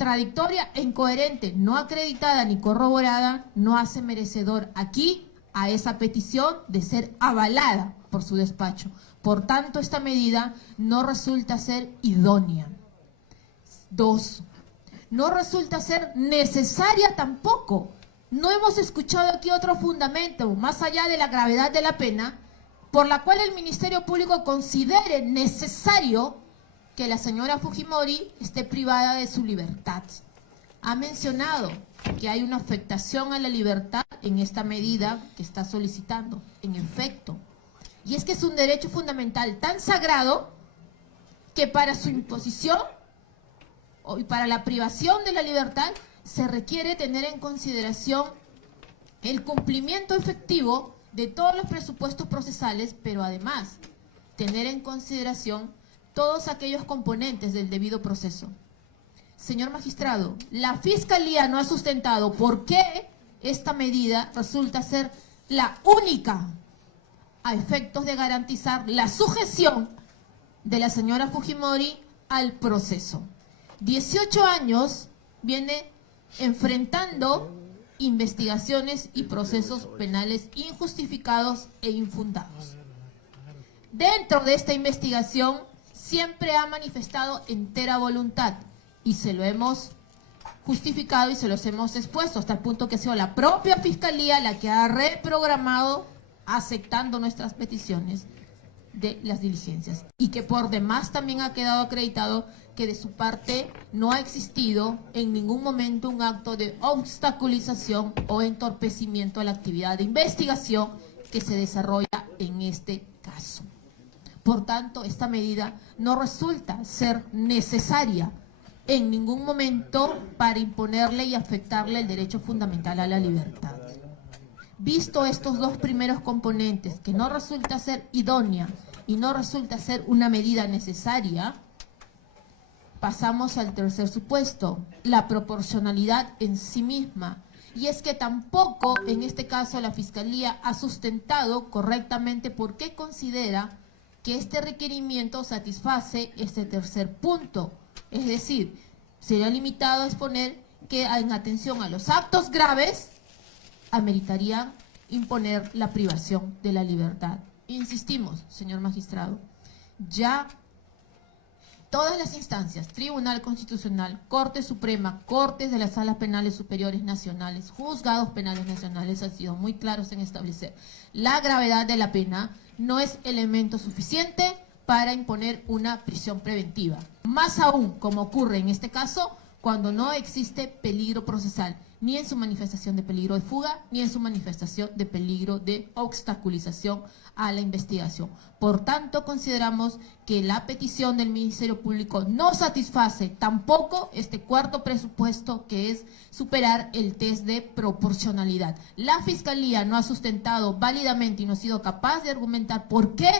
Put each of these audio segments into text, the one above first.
contradictoria e incoherente, no acreditada ni corroborada, no hace merecedor aquí a esa petición de ser avalada por su despacho. Por tanto, esta medida no resulta ser idónea. 2. No resulta ser necesaria tampoco. No hemos escuchado aquí otro fundamento, más allá de la gravedad de la pena, por la cual el Ministerio Público considere necesario que la señora Fujimori esté privada de su libertad. Ha mencionado que hay una afectación a la libertad en esta medida que está solicitando, en efecto. Y es que es un derecho fundamental tan sagrado que para su imposición y para la privación de la libertad se requiere tener en consideración el cumplimiento efectivo de todos los presupuestos procesales, pero además tener en consideración todos aquellos componentes del debido proceso. Señor magistrado, la Fiscalía no ha sustentado por qué esta medida resulta ser la única a efectos de garantizar la sujeción de la señora Fujimori al proceso. 18 años viene enfrentando investigaciones y procesos penales injustificados e infundados. Dentro de esta investigación siempre ha manifestado entera voluntad y se lo hemos justificado y se los hemos expuesto hasta el punto que ha sido la propia Fiscalía la que ha reprogramado aceptando nuestras peticiones de las diligencias y que por demás también ha quedado acreditado que de su parte no ha existido en ningún momento un acto de obstaculización o entorpecimiento a la actividad de investigación que se desarrolla en este caso. Por tanto, esta medida no resulta ser necesaria en ningún momento para imponerle y afectarle el derecho fundamental a la libertad. Visto estos dos primeros componentes, que no resulta ser idónea y no resulta ser una medida necesaria, pasamos al tercer supuesto, la proporcionalidad en sí misma. Y es que tampoco, en este caso, la Fiscalía ha sustentado correctamente por qué considera que este requerimiento satisface este tercer punto. Es decir, sería limitado a exponer que en atención a los actos graves ameritaría imponer la privación de la libertad. Insistimos, señor magistrado, ya todas las instancias, Tribunal Constitucional, Corte Suprema, Cortes de las Salas Penales Superiores Nacionales, Juzgados Penales Nacionales han sido muy claros en establecer la gravedad de la pena no es elemento suficiente para imponer una prisión preventiva. Más aún, como ocurre en este caso, cuando no existe peligro procesal, ni en su manifestación de peligro de fuga, ni en su manifestación de peligro de obstaculización a la investigación. Por tanto, consideramos que la petición del Ministerio Público no satisface tampoco este cuarto presupuesto, que es superar el test de proporcionalidad. La Fiscalía no ha sustentado válidamente y no ha sido capaz de argumentar por qué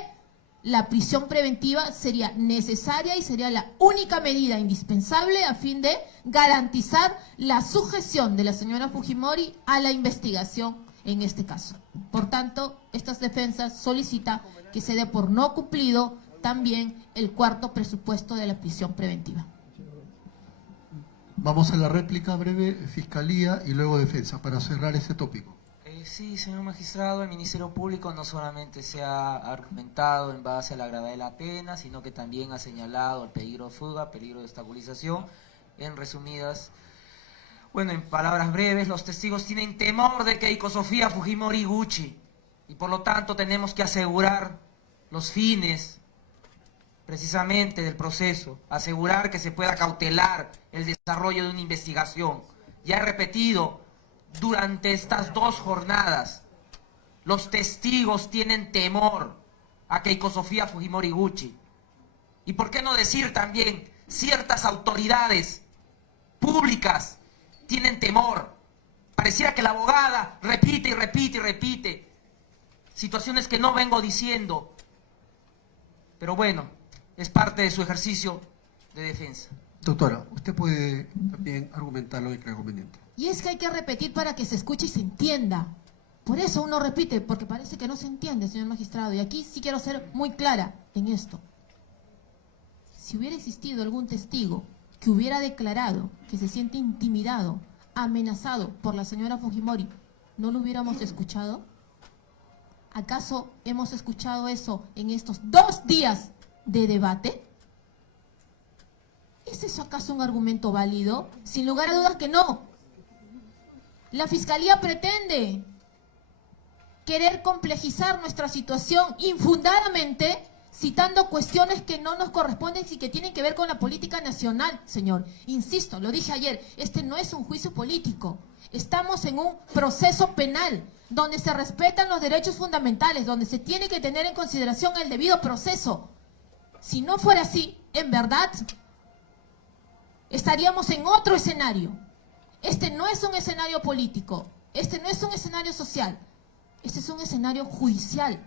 la prisión preventiva sería necesaria y sería la única medida indispensable a fin de garantizar la sujeción de la señora Fujimori a la investigación en este caso. Por tanto, estas defensas solicitan que se dé por no cumplido también el cuarto presupuesto de la prisión preventiva. Vamos a la réplica breve, Fiscalía y luego Defensa, para cerrar este tópico. Sí, señor magistrado, el Ministerio Público no solamente se ha argumentado en base a la gravedad de la pena, sino que también ha señalado el peligro de fuga, peligro de obstaculización. En resumidas, bueno, en palabras breves, los testigos tienen temor de Keiko Sofía Fujimori Gucci, y por lo tanto tenemos que asegurar los fines precisamente del proceso, asegurar que se pueda cautelar el desarrollo de una investigación. Ya he repetido, durante estas 2 jornadas, los testigos tienen temor a Keiko Sofía Fujimori Gucci. Y por qué no decir también, ciertas autoridades públicas tienen temor. Pareciera que la abogada repite y repite y repite situaciones que no vengo diciendo. Pero bueno, es parte de su ejercicio de defensa. Doctora, usted puede también argumentar lo que crea conveniente. Y es que hay que repetir para que se escuche y se entienda. Por eso uno repite, porque parece que no se entiende, señor magistrado. Y aquí sí quiero ser muy clara en esto. Si hubiera existido algún testigo que hubiera declarado que se siente intimidado, amenazado por la señora Fujimori, ¿no lo hubiéramos escuchado? ¿Acaso hemos escuchado eso en estos 2 días de debate? ¿Es eso acaso un argumento válido? Sin lugar a dudas que no. La Fiscalía pretende querer complejizar nuestra situación infundadamente, citando cuestiones que no nos corresponden y que tienen que ver con la política nacional, señor. Insisto, lo dije ayer, este no es un juicio político. Estamos en un proceso penal donde se respetan los derechos fundamentales, donde se tiene que tener en consideración el debido proceso. Si no fuera así, en verdad, estaríamos en otro escenario. Este no es un escenario político, este no es un escenario social, este es un escenario judicial,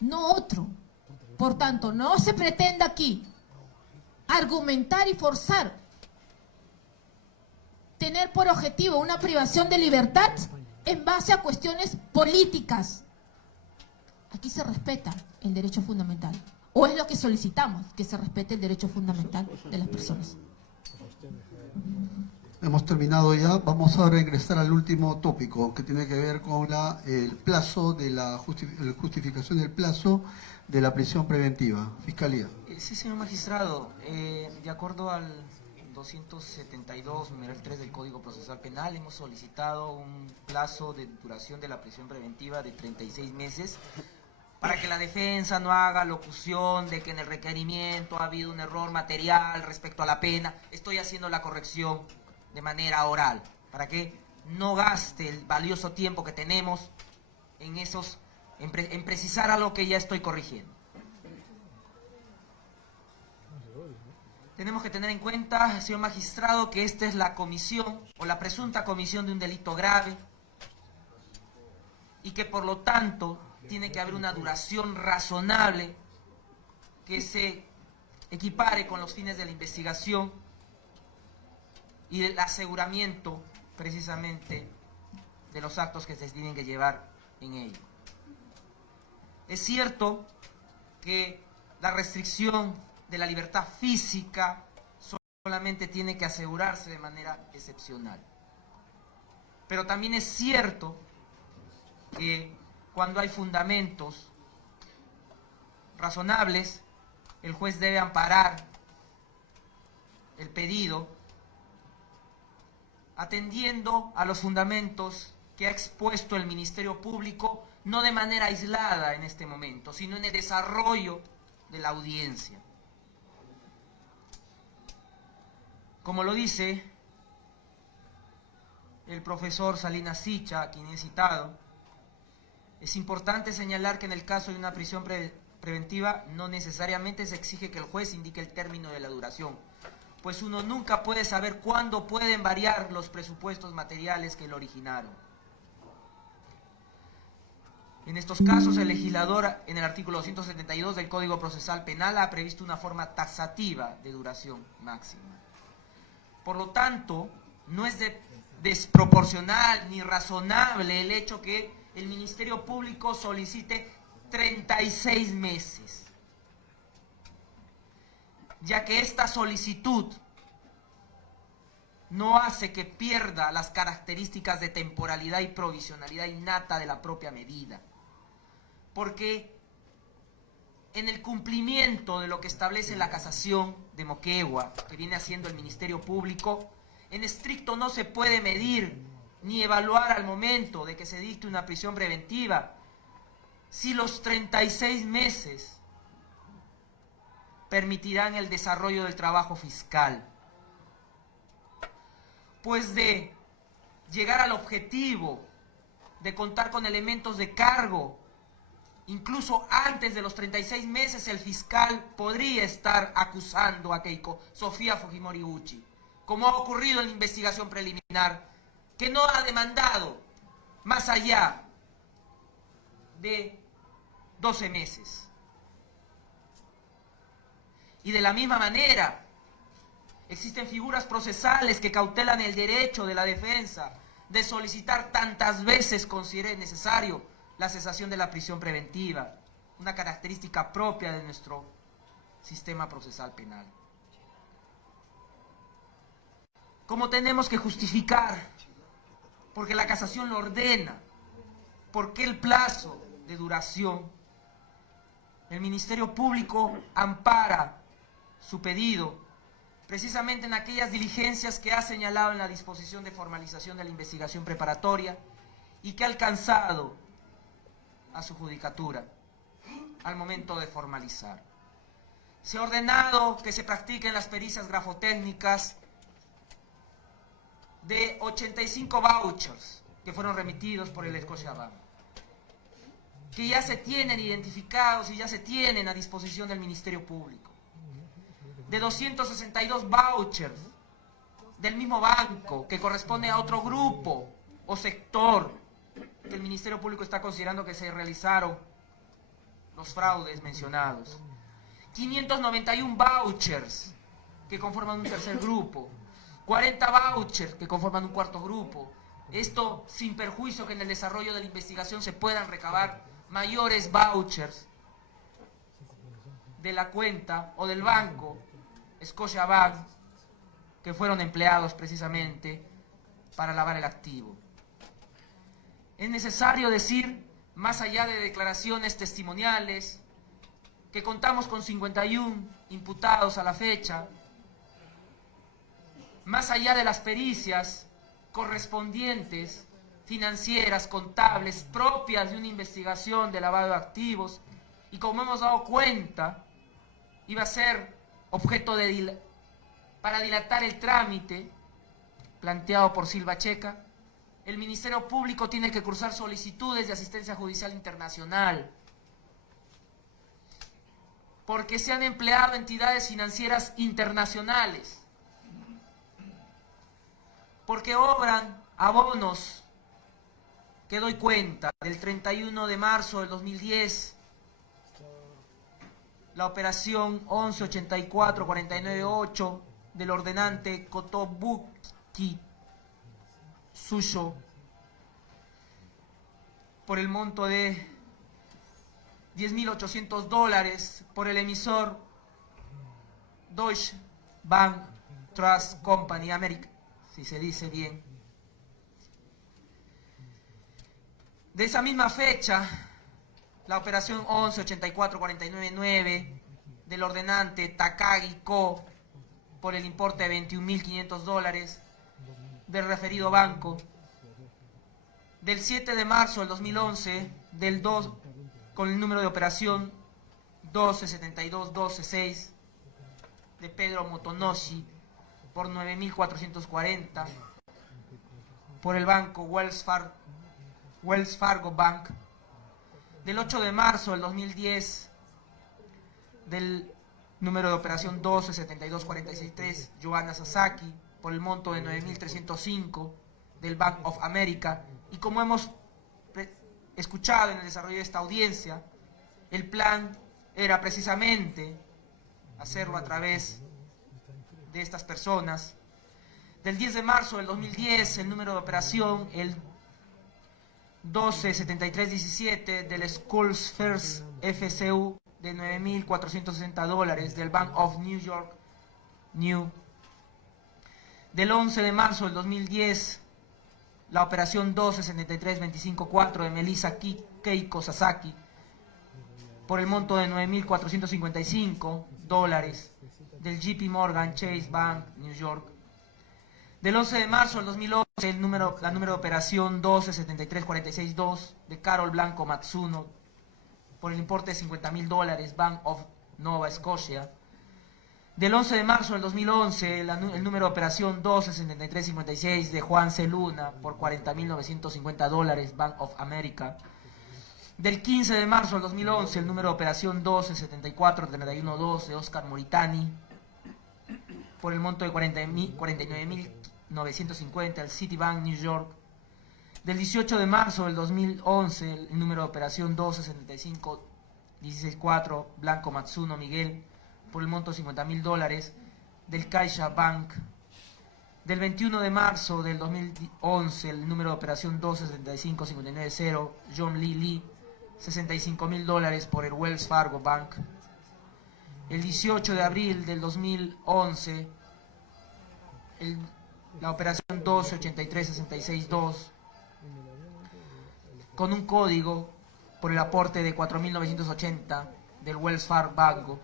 no otro. Por tanto, no se pretenda aquí argumentar y forzar, tener por objetivo una privación de libertad en base a cuestiones políticas. Aquí se respeta el derecho fundamental, o es lo que solicitamos, que se respete el derecho fundamental de las personas. Hemos terminado ya. Vamos ahora a ingresar al último tópico, que tiene que ver con el plazo de la justificación del plazo de la prisión preventiva. Fiscalía. Sí, señor magistrado. De acuerdo al 272, numeral 3 del Código Procesal Penal, hemos solicitado un plazo de duración de la prisión preventiva de 36 meses para que la defensa no haga locución de que en el requerimiento ha habido un error material respecto a la pena. Estoy haciendo la corrección de manera oral, para que no gaste el valioso tiempo que tenemos en precisar algo que ya estoy corrigiendo. Tenemos que tener en cuenta, señor magistrado, que esta es la comisión o la presunta comisión de un delito grave y que por lo tanto tiene que haber una duración razonable que se equipare con los fines de la investigación y el aseguramiento precisamente de los actos que se tienen que llevar en ello. Es cierto que la restricción de la libertad física solamente tiene que asegurarse de manera excepcional. Pero también es cierto que cuando hay fundamentos razonables, el juez debe amparar el pedido atendiendo a los fundamentos que ha expuesto el Ministerio Público, no de manera aislada en este momento, sino en el desarrollo de la audiencia. Como lo dice el profesor Salinas Sicha, a quien he citado, es importante señalar que en el caso de una prisión preventiva no necesariamente se exige que el juez indique el término de la duración, pues uno nunca puede saber cuándo pueden variar los presupuestos materiales que lo originaron. En estos casos, el legislador, en el artículo 272 del Código Procesal Penal, ha previsto una forma taxativa de duración máxima. Por lo tanto, no es desproporcional ni razonable el hecho que el Ministerio Público solicite 36 meses. Ya que esta solicitud no hace que pierda las características de temporalidad y provisionalidad innata de la propia medida. Porque en el cumplimiento de lo que establece la casación de Moquegua, que viene haciendo el Ministerio Público, en estricto no se puede medir ni evaluar al momento de que se dicte una prisión preventiva si los 36 meses permitirán el desarrollo del trabajo fiscal. Pues de llegar al objetivo de contar con elementos de cargo, incluso antes de los 36 meses el fiscal podría estar acusando a Keiko Sofía Fujimori Uchi, como ha ocurrido en la investigación preliminar, que no ha demandado más allá de 12 meses. Y de la misma manera, existen figuras procesales que cautelan el derecho de la defensa de solicitar tantas veces considere necesario la cesación de la prisión preventiva, una característica propia de nuestro sistema procesal penal. como tenemos que justificar, porque la casación lo ordena, por qué el plazo de duración. El Ministerio Público ampara su pedido precisamente en aquellas diligencias que ha señalado en la disposición de formalización de la investigación preparatoria y que ha alcanzado a su judicatura al momento de formalizar. Se ha ordenado que se practiquen las pericias grafotécnicas de 85 vouchers que fueron remitidos por el Scotiabank, que ya se tienen identificados y ya se tienen a disposición del Ministerio Público, de 262 vouchers del mismo banco que corresponde a otro grupo o sector que el Ministerio Público está considerando que se realizaron los fraudes mencionados, 591 vouchers que conforman un tercer grupo, 40 vouchers que conforman un cuarto grupo. Esto sin perjuicio que en el desarrollo de la investigación se puedan recabar mayores vouchers de la cuenta o del banco Scotiabank que fueron empleados precisamente para lavar el activo. Es necesario decir, más allá de declaraciones testimoniales, que contamos con 51 imputados a la fecha, más allá de las pericias correspondientes, financieras, contables, propias de una investigación de lavado de activos, y como hemos dado cuenta, iba a ser objeto para dilatar el trámite planteado por Silva Checa. El Ministerio Público tiene que cursar solicitudes de asistencia judicial internacional, porque se han empleado entidades financieras internacionales, porque obran abonos que doy cuenta del 31 de marzo del 2010, la operación 1184-498 del ordenante Kotobuki Suyo, por el monto de $10.800 por el emisor Deutsche Bank Trust Company America, si se dice bien. De esa misma fecha, la operación 1184-499 del ordenante Takagi Co. por el importe de $21.500 del referido banco. Del 7 de marzo del 2011, con el número de operación 1272-126 de Pedro Motonoshi por 9.440 por el banco Wells Fargo Bank. Del 8 de marzo del 2010, del número de operación 1272-463 Joanna Sasaki por el monto de 9.305 del Bank of America. Y como hemos escuchado en el desarrollo de esta audiencia, el plan era precisamente hacerlo a través de estas personas. Del 10 de marzo del 2010, el número de operación, el 127317 del Schools First FCU de $9.460 del Bank of New York New. Del 11 de marzo del 2010, la operación 1263-254 de Melissa Keiko Sasaki por el monto de $9.455 del JP Morgan Chase Bank, New York. Del 11 de marzo del 2011, la número de operación 1273-462 de Carol Blanco Matsuno por el importe de $50.000, Bank of Nova Scotia. Del 11 de marzo del 2011, el número de operación 1273-56 de Juan C. Luna por $40.950, Bank of America. Del 15 de marzo del 2011, el número de operación 1274-312 de Oscar Moritani por el monto de $49.950 al Citibank New York. Del 18 de marzo del 2011, el número de operación 1275-164 Blanco Matsuno Miguel por el monto de $50.000 del Caixa Bank. Del 21 de marzo del 2011, el número de operación 1275-590 John Lee $65.000 por el Wells Fargo Bank. El 18 de abril del 2011, el la operación 1283-66-2, con un código por el aporte de 4.980 del Wells Fargo Banco.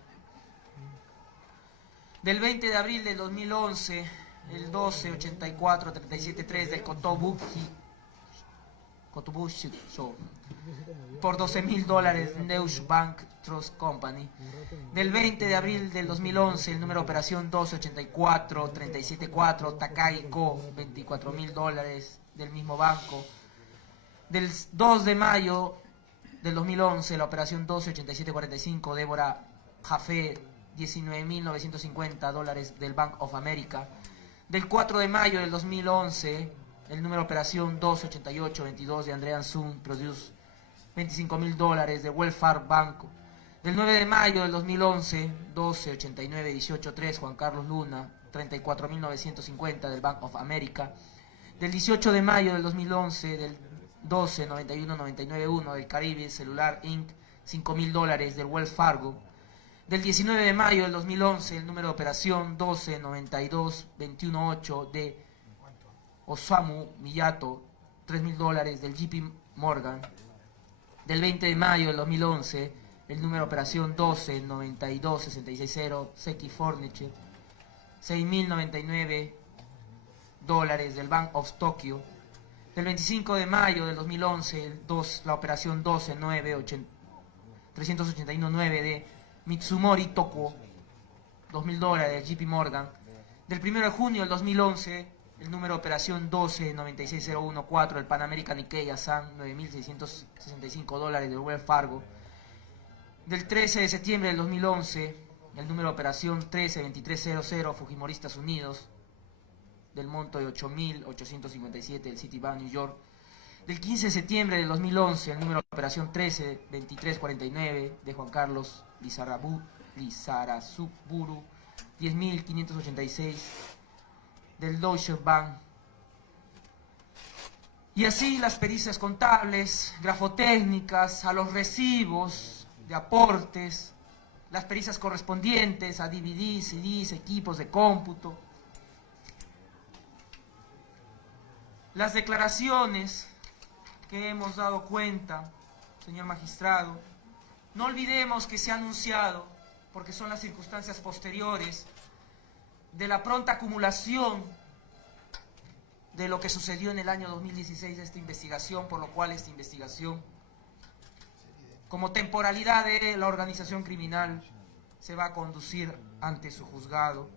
Del 20 de abril del 2011, el 1284-37-3 del Kotobushi Show, por $12.000 Deutsche Bank Trust Company. Del 20 de abril del 2011, el número de operación 1284-374 Takai Co, $24.000 del mismo banco. Del 2 de mayo del 2011, la operación 128745 Débora Jafé, $19.950 del Bank of America. Del 4 de mayo del 2011, el número de operación 128822 de Andrea Sun Produce, $25.000 de Wells Fargo Banco. Del 9 de mayo del 2011, 128918-3 Juan Carlos Luna, $34.950 del Bank of America. Del 18 de mayo del 2011, del 12919991 del Caribe Celular Inc., $5.000 del Wells Fargo. Del 19 de mayo del 2011, el número de operación 129221-8 de Osamu Miyato, $3.000 del JP Morgan. Del 20 de mayo del 2011, el número de operación 12926660 Seki Furniture, $6.099 del Bank of Tokyo. Del 25 de mayo del 2011, la operación 1298381-9 de Mitsumori Tokuo, $2.000 del JP Morgan. Del 1 de junio del 2011, el número de operación 129601-4 del Pan American Nikkei Asan, $9.665 del Wells Fargo. Del 13 de septiembre del 2011, el número de operación 132300 Fujimoristas Unidos, del monto de $8.857 del Citibank New York. Del 15 de septiembre del 2011, el número de operación 132349 de Juan Carlos Lizarazuburu, $10.586 del Deutsche Bank. Y así las pericias contables, grafotécnicas, a los recibos de aportes, las pericias correspondientes a DVDs, CDs, equipos de cómputo, las declaraciones que hemos dado cuenta, señor magistrado. No olvidemos que se ha anunciado, porque son las circunstancias posteriores, de la pronta acumulación de lo que sucedió en el año 2016 de esta investigación, por lo cual esta investigación, como temporalidad de la organización criminal, se va a conducir ante su juzgado.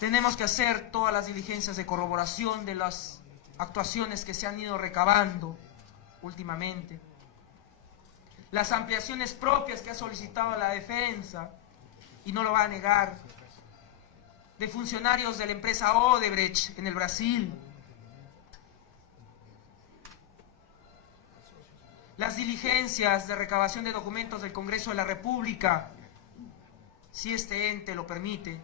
Tenemos que hacer todas las diligencias de corroboración de las actuaciones que se han ido recabando últimamente. Las ampliaciones propias que ha solicitado la defensa, y no lo va a negar, de funcionarios de la empresa Odebrecht en el Brasil. Las diligencias de recabación de documentos del Congreso de la República, si este ente lo permite.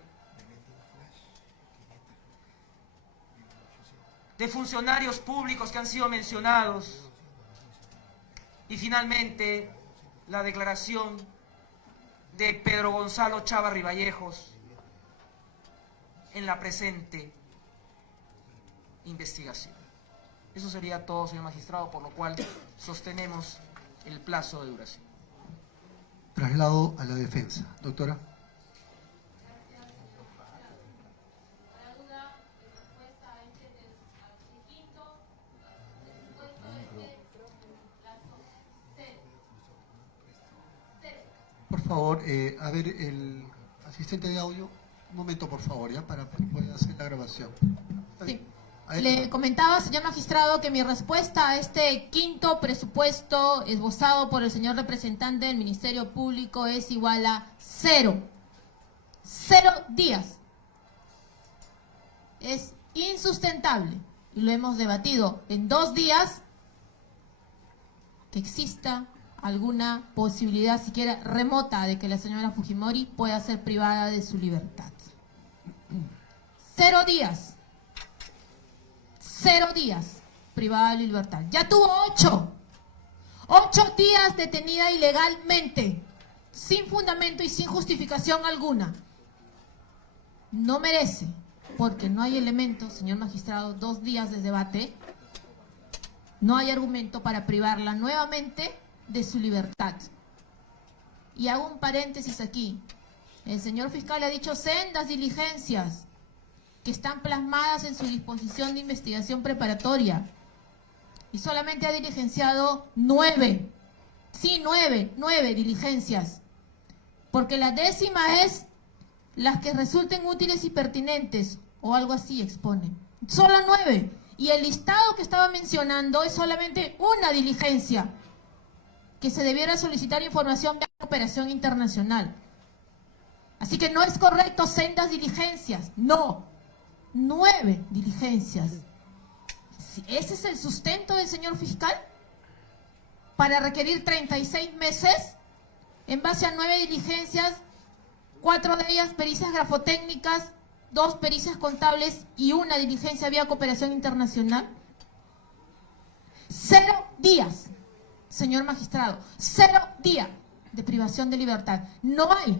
De funcionarios públicos que han sido mencionados. Y finalmente, la declaración de Pedro Gonzalo Chava Rivallejos en la presente investigación. Eso sería todo, señor magistrado, por lo cual sostenemos el plazo de duración. Traslado a la defensa. Doctora. Por favor, a ver, el asistente de audio, un momento por favor, ya, para poder hacer la grabación. Sí. Le comentaba, señor magistrado, que mi respuesta a este quinto presupuesto esbozado por el señor representante del Ministerio Público es igual a 0. 0 días. Es insustentable. Y lo hemos debatido en 2 días, que exista alguna posibilidad siquiera remota de que la señora Fujimori pueda ser privada de su libertad. 0 días. 0 días privada de libertad. Ya tuvo 8. 8 días detenida ilegalmente, sin fundamento y sin justificación alguna. no merece, porque no hay elementos, señor magistrado, 2 días de debate, no hay argumento para privarla nuevamente de su libertad. Y hago un paréntesis aquí. El señor fiscal ha dicho sendas diligencias que están plasmadas en su disposición de investigación preparatoria. Y solamente ha diligenciado 9. Sí, 9 diligencias. Porque la 10ª es las que resulten útiles y pertinentes, o algo así expone. Solo 9. Y el listado que estaba mencionando es solamente una diligencia, que se debiera solicitar información de cooperación internacional. Así que no es correcto sendas diligencias, no. 9 diligencias. ¿Ese es el sustento del señor fiscal? Para requerir 36 meses, en base a 9 diligencias, 4 de ellas pericias grafotécnicas, 2 pericias contables y 1 diligencia vía cooperación internacional. 0 días, señor magistrado, 0 días de privación de libertad. No hay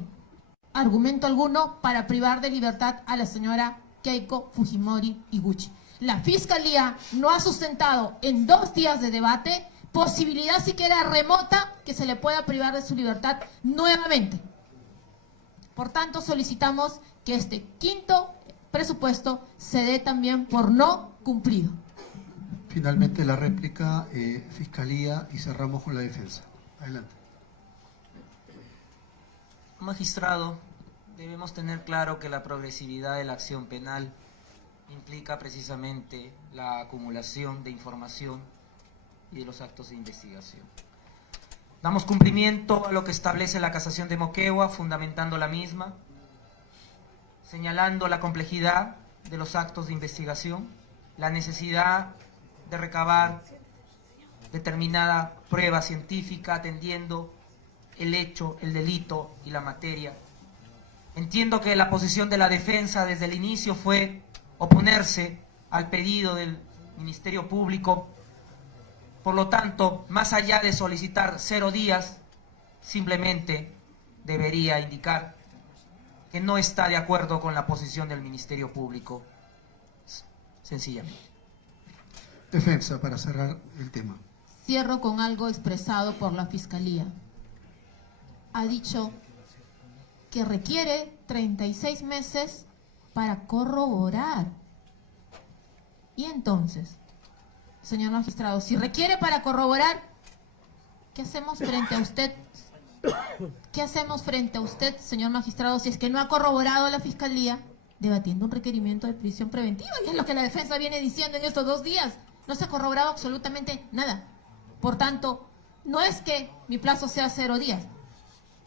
argumento alguno para privar de libertad a la señora Keiko Fujimori Iguchi. La Fiscalía no ha sustentado en 2 días de debate posibilidad siquiera remota que se le pueda privar de su libertad nuevamente. Por tanto, solicitamos que este 5º presupuesto se dé también por no cumplido. Finalmente la réplica, Fiscalía, y cerramos con la defensa. Adelante. Magistrado, debemos tener claro que la progresividad de la acción penal implica precisamente la acumulación de información y de los actos de investigación. Damos cumplimiento a lo que establece la Casación de Moquegua, fundamentando la misma, señalando la complejidad de los actos de investigación, la necesidad de recabar determinada prueba científica atendiendo el hecho, el delito y la materia. Entiendo que la posición de la defensa desde el inicio fue oponerse al pedido del Ministerio Público. Por lo tanto, más allá de solicitar 0 días, simplemente debería indicar que no está de acuerdo con la posición del Ministerio Público, sencillamente. Defensa, para cerrar el tema. Cierro con algo expresado por la Fiscalía. Ha dicho que requiere 36 meses para corroborar. Y entonces, señor magistrado, si requiere para corroborar, ¿qué hacemos frente a usted? ¿Qué hacemos frente a usted, señor magistrado, si es que no ha corroborado a la Fiscalía debatiendo un requerimiento de prisión preventiva? Y es lo que la defensa viene diciendo en estos 2 días. No se ha corroborado absolutamente nada. Por tanto, no es que mi plazo sea 0 días.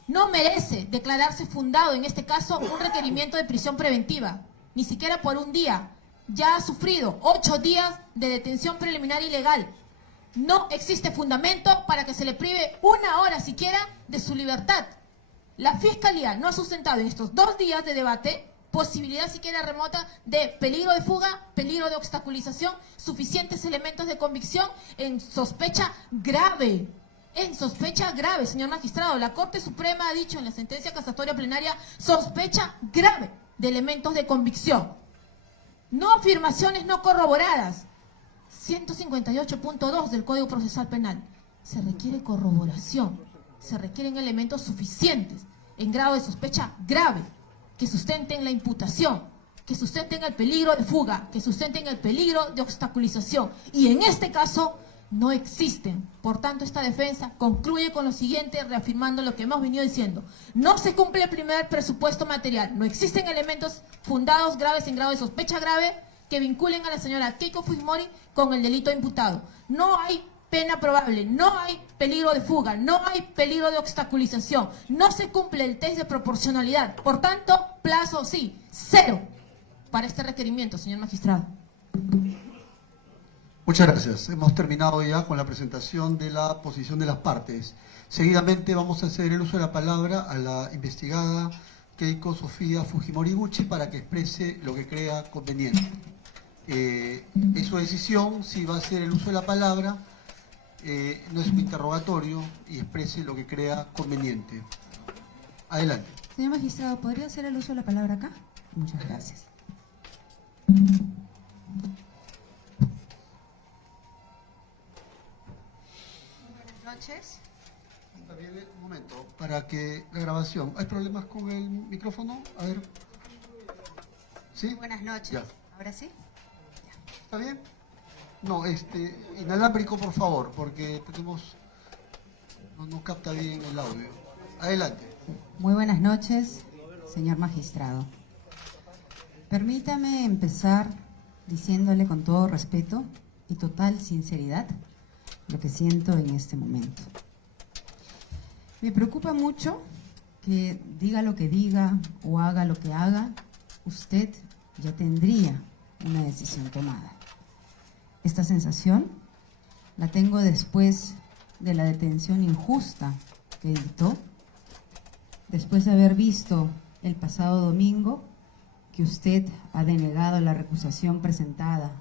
No merece declararse fundado, en este caso, un requerimiento de prisión preventiva. Ni siquiera por 1 día. Ya ha sufrido 8 días de detención preliminar ilegal. No existe fundamento para que se le prive 1 hora siquiera de su libertad. La Fiscalía no ha sustentado en estos 2 días de debate posibilidad siquiera remota de peligro de fuga, peligro de obstaculización, suficientes elementos de convicción en sospecha grave. En sospecha grave, señor magistrado. La Corte Suprema ha dicho en la sentencia casatoria plenaria sospecha grave de elementos de convicción. No afirmaciones no corroboradas. 158.2 del Código Procesal Penal. Se requiere corroboración. Se requieren elementos suficientes en grado de sospecha grave que sustenten la imputación, que sustenten el peligro de fuga, que sustenten el peligro de obstaculización. Y en este caso no existen. Por tanto, esta defensa concluye con lo siguiente, reafirmando lo que hemos venido diciendo. No se cumple el primer presupuesto material. No existen elementos fundados graves en grado de sospecha grave que vinculen a la señora Keiko Fujimori con el delito imputado. No hay pena probable, no hay peligro de fuga, no hay peligro de obstaculización, no se cumple el test de proporcionalidad. Por tanto, plazo sí, 0 para este requerimiento, señor magistrado. Muchas gracias. Hemos terminado ya con la presentación de la posición de las partes. Seguidamente vamos a hacer el uso de la palabra a la investigada Keiko Sofía Fujimori Iguchi para que exprese lo que crea conveniente. Es su decisión si va a hacer el uso de la palabra. No es un interrogatorio, y exprese lo que crea conveniente. Adelante. Señor magistrado, ¿podría hacer el uso de la palabra acá? Muchas gracias. Buenas noches. Un momento, para que la grabación... ¿Hay problemas con el micrófono? A ver. ¿Sí? Buenas noches. Ya. ¿Ahora sí? ¿Está bien? No, inalámbrico, por favor, porque tenemos... No capta bien el audio. Adelante. Muy buenas noches, señor magistrado. Permítame empezar diciéndole con todo respeto y total sinceridad lo que siento en este momento. Me preocupa mucho que diga lo que diga o haga lo que haga, usted ya tendría una decisión tomada. Esta sensación la tengo después de la detención injusta que dictó, después de haber visto el pasado domingo que usted ha denegado la recusación presentada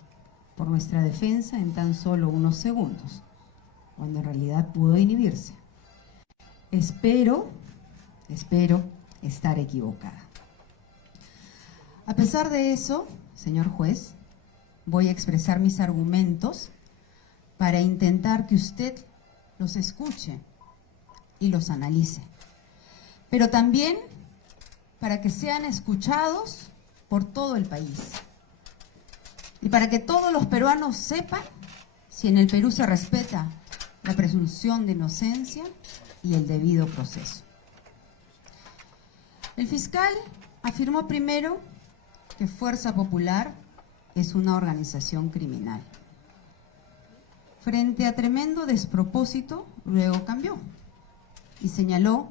por nuestra defensa en tan solo unos segundos, cuando en realidad pudo inhibirse. Espero estar equivocada. A pesar de eso, señor juez, voy a expresar mis argumentos para intentar que usted los escuche y los analice, pero también para que sean escuchados por todo el país y para que todos los peruanos sepan si en el Perú se respeta la presunción de inocencia y el debido proceso. El fiscal afirmó primero que Fuerza Popular es una organización criminal. Frente a tremendo despropósito, luego cambió y señaló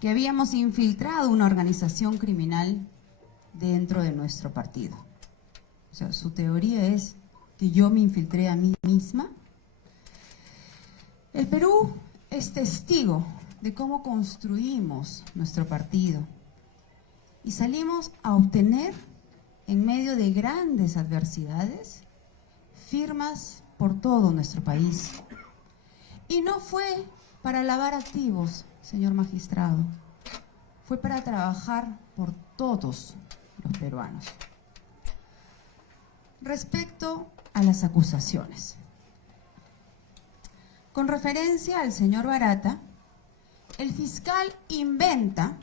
que habíamos infiltrado una organización criminal dentro de nuestro partido. O sea, su teoría es que yo me infiltré a mí misma. El Perú es testigo de cómo construimos nuestro partido y salimos a obtener, en medio de grandes adversidades, firmas por todo nuestro país. Y no fue para lavar activos, señor magistrado, fue para trabajar por todos los peruanos. Respecto a las acusaciones, con referencia al señor Barata, el fiscal inventa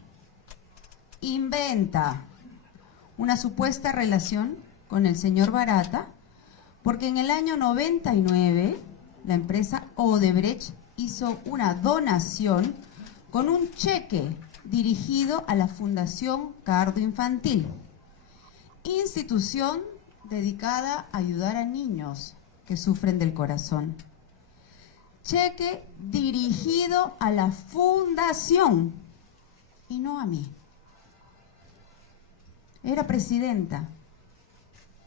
una supuesta relación con el señor Barata, porque en el año 99 la empresa Odebrecht hizo una donación con un cheque dirigido a la Fundación Cardo Infantil, institución dedicada a ayudar a niños que sufren del corazón. Cheque dirigido a la fundación y no a mí. Era presidenta,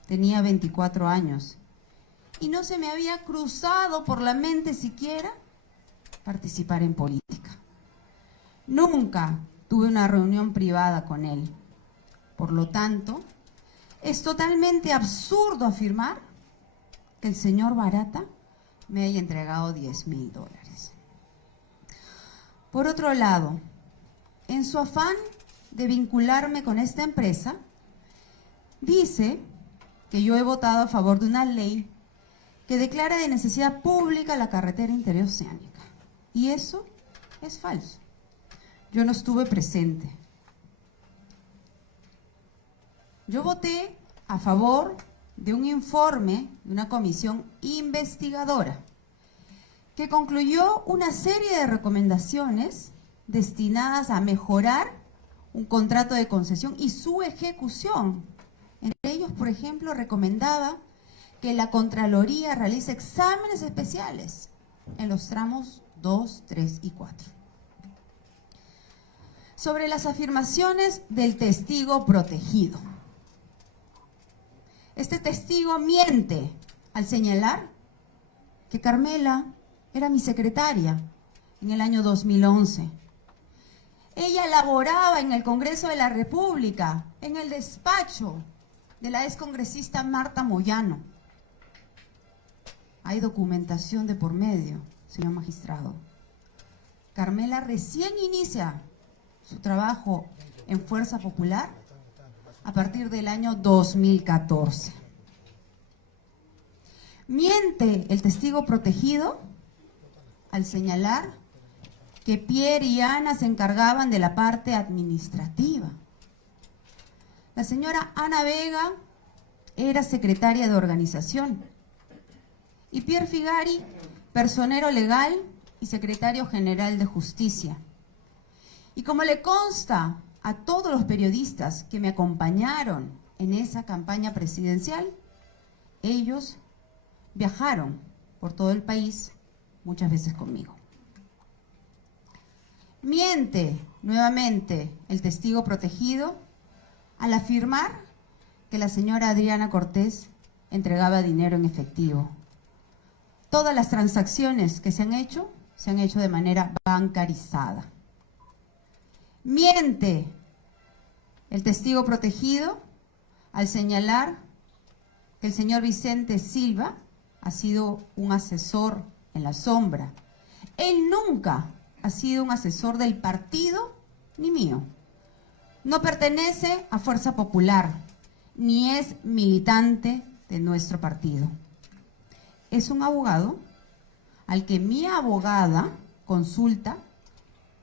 tenía 24 años y no se me había cruzado por la mente siquiera participar en política. Nunca tuve una reunión privada con él. Por lo tanto, es totalmente absurdo afirmar que el señor Barata me haya entregado $10.000. Por otro lado, en su afán de vincularme con esta empresa, dice que yo he votado a favor de una ley que declara de necesidad pública la carretera interoceánica. Y eso es falso. Yo no estuve presente. Yo voté a favor de un informe de una comisión investigadora que concluyó una serie de recomendaciones destinadas a mejorar un contrato de concesión y su ejecución. Entre ellos, por ejemplo, recomendaba que la Contraloría realice exámenes especiales en los tramos 2, 3 y 4. Sobre las afirmaciones del testigo protegido. Este testigo miente al señalar que Carmela era mi secretaria en el año 2011. Ella laboraba en el Congreso de la República, en el despacho de la excongresista Marta Moyano. Hay documentación de por medio, señor magistrado. Carmela recién inicia su trabajo en Fuerza Popular a partir del año 2014. Miente el testigo protegido al señalar que Pierre y Ana se encargaban de la parte administrativa. La señora Ana Vega era secretaria de organización y Pierre Figari, personero legal y secretario general de justicia. Y como le consta a todos los periodistas que me acompañaron en esa campaña presidencial, ellos viajaron por todo el país, muchas veces conmigo. Miente nuevamente el testigo protegido al afirmar que la señora Adriana Cortés entregaba dinero en efectivo. Todas las transacciones que se han hecho de manera bancarizada. Miente el testigo protegido al señalar que el señor Vicente Silva ha sido un asesor en la sombra. Él nunca ha sido un asesor del partido ni mío. No pertenece a Fuerza Popular, ni es militante de nuestro partido. Es un abogado al que mi abogada consulta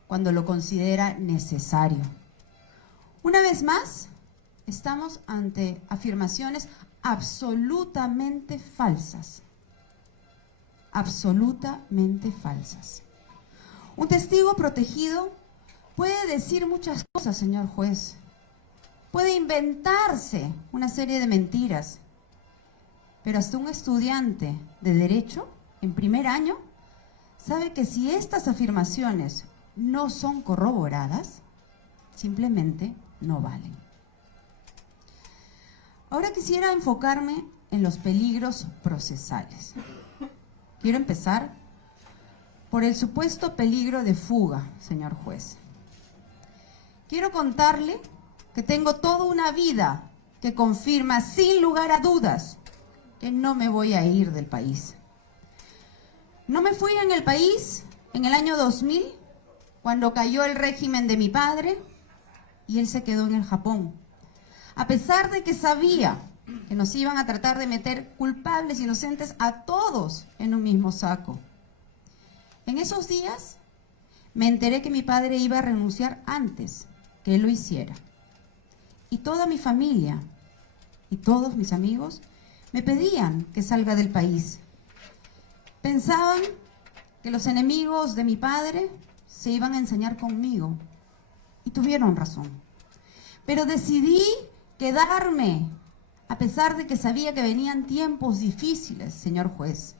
cuando lo considera necesario. Una vez más, estamos ante afirmaciones absolutamente falsas. Absolutamente falsas. Un testigo protegido puede decir muchas cosas, señor juez. Puede inventarse una serie de mentiras. Pero hasta un estudiante de Derecho, en primer año, sabe que si estas afirmaciones no son corroboradas, simplemente no valen. Ahora quisiera enfocarme en los peligros procesales. Quiero empezar por el supuesto peligro de fuga, señor juez. Quiero contarle que tengo toda una vida que confirma sin lugar a dudas que no me voy a ir del país. No me fui en el país en el año 2000, cuando cayó el régimen de mi padre y él se quedó en el Japón. A pesar de que sabía que nos iban a tratar de meter culpables, inocentes, a todos en un mismo saco. En esos días me enteré que mi padre iba a renunciar antes que él lo hiciera. Y toda mi familia y todos mis amigos me pedían que salga del país. Pensaban que los enemigos de mi padre se iban a ensañar conmigo. Y tuvieron razón. Pero decidí quedarme, a pesar de que sabía que venían tiempos difíciles, señor juez.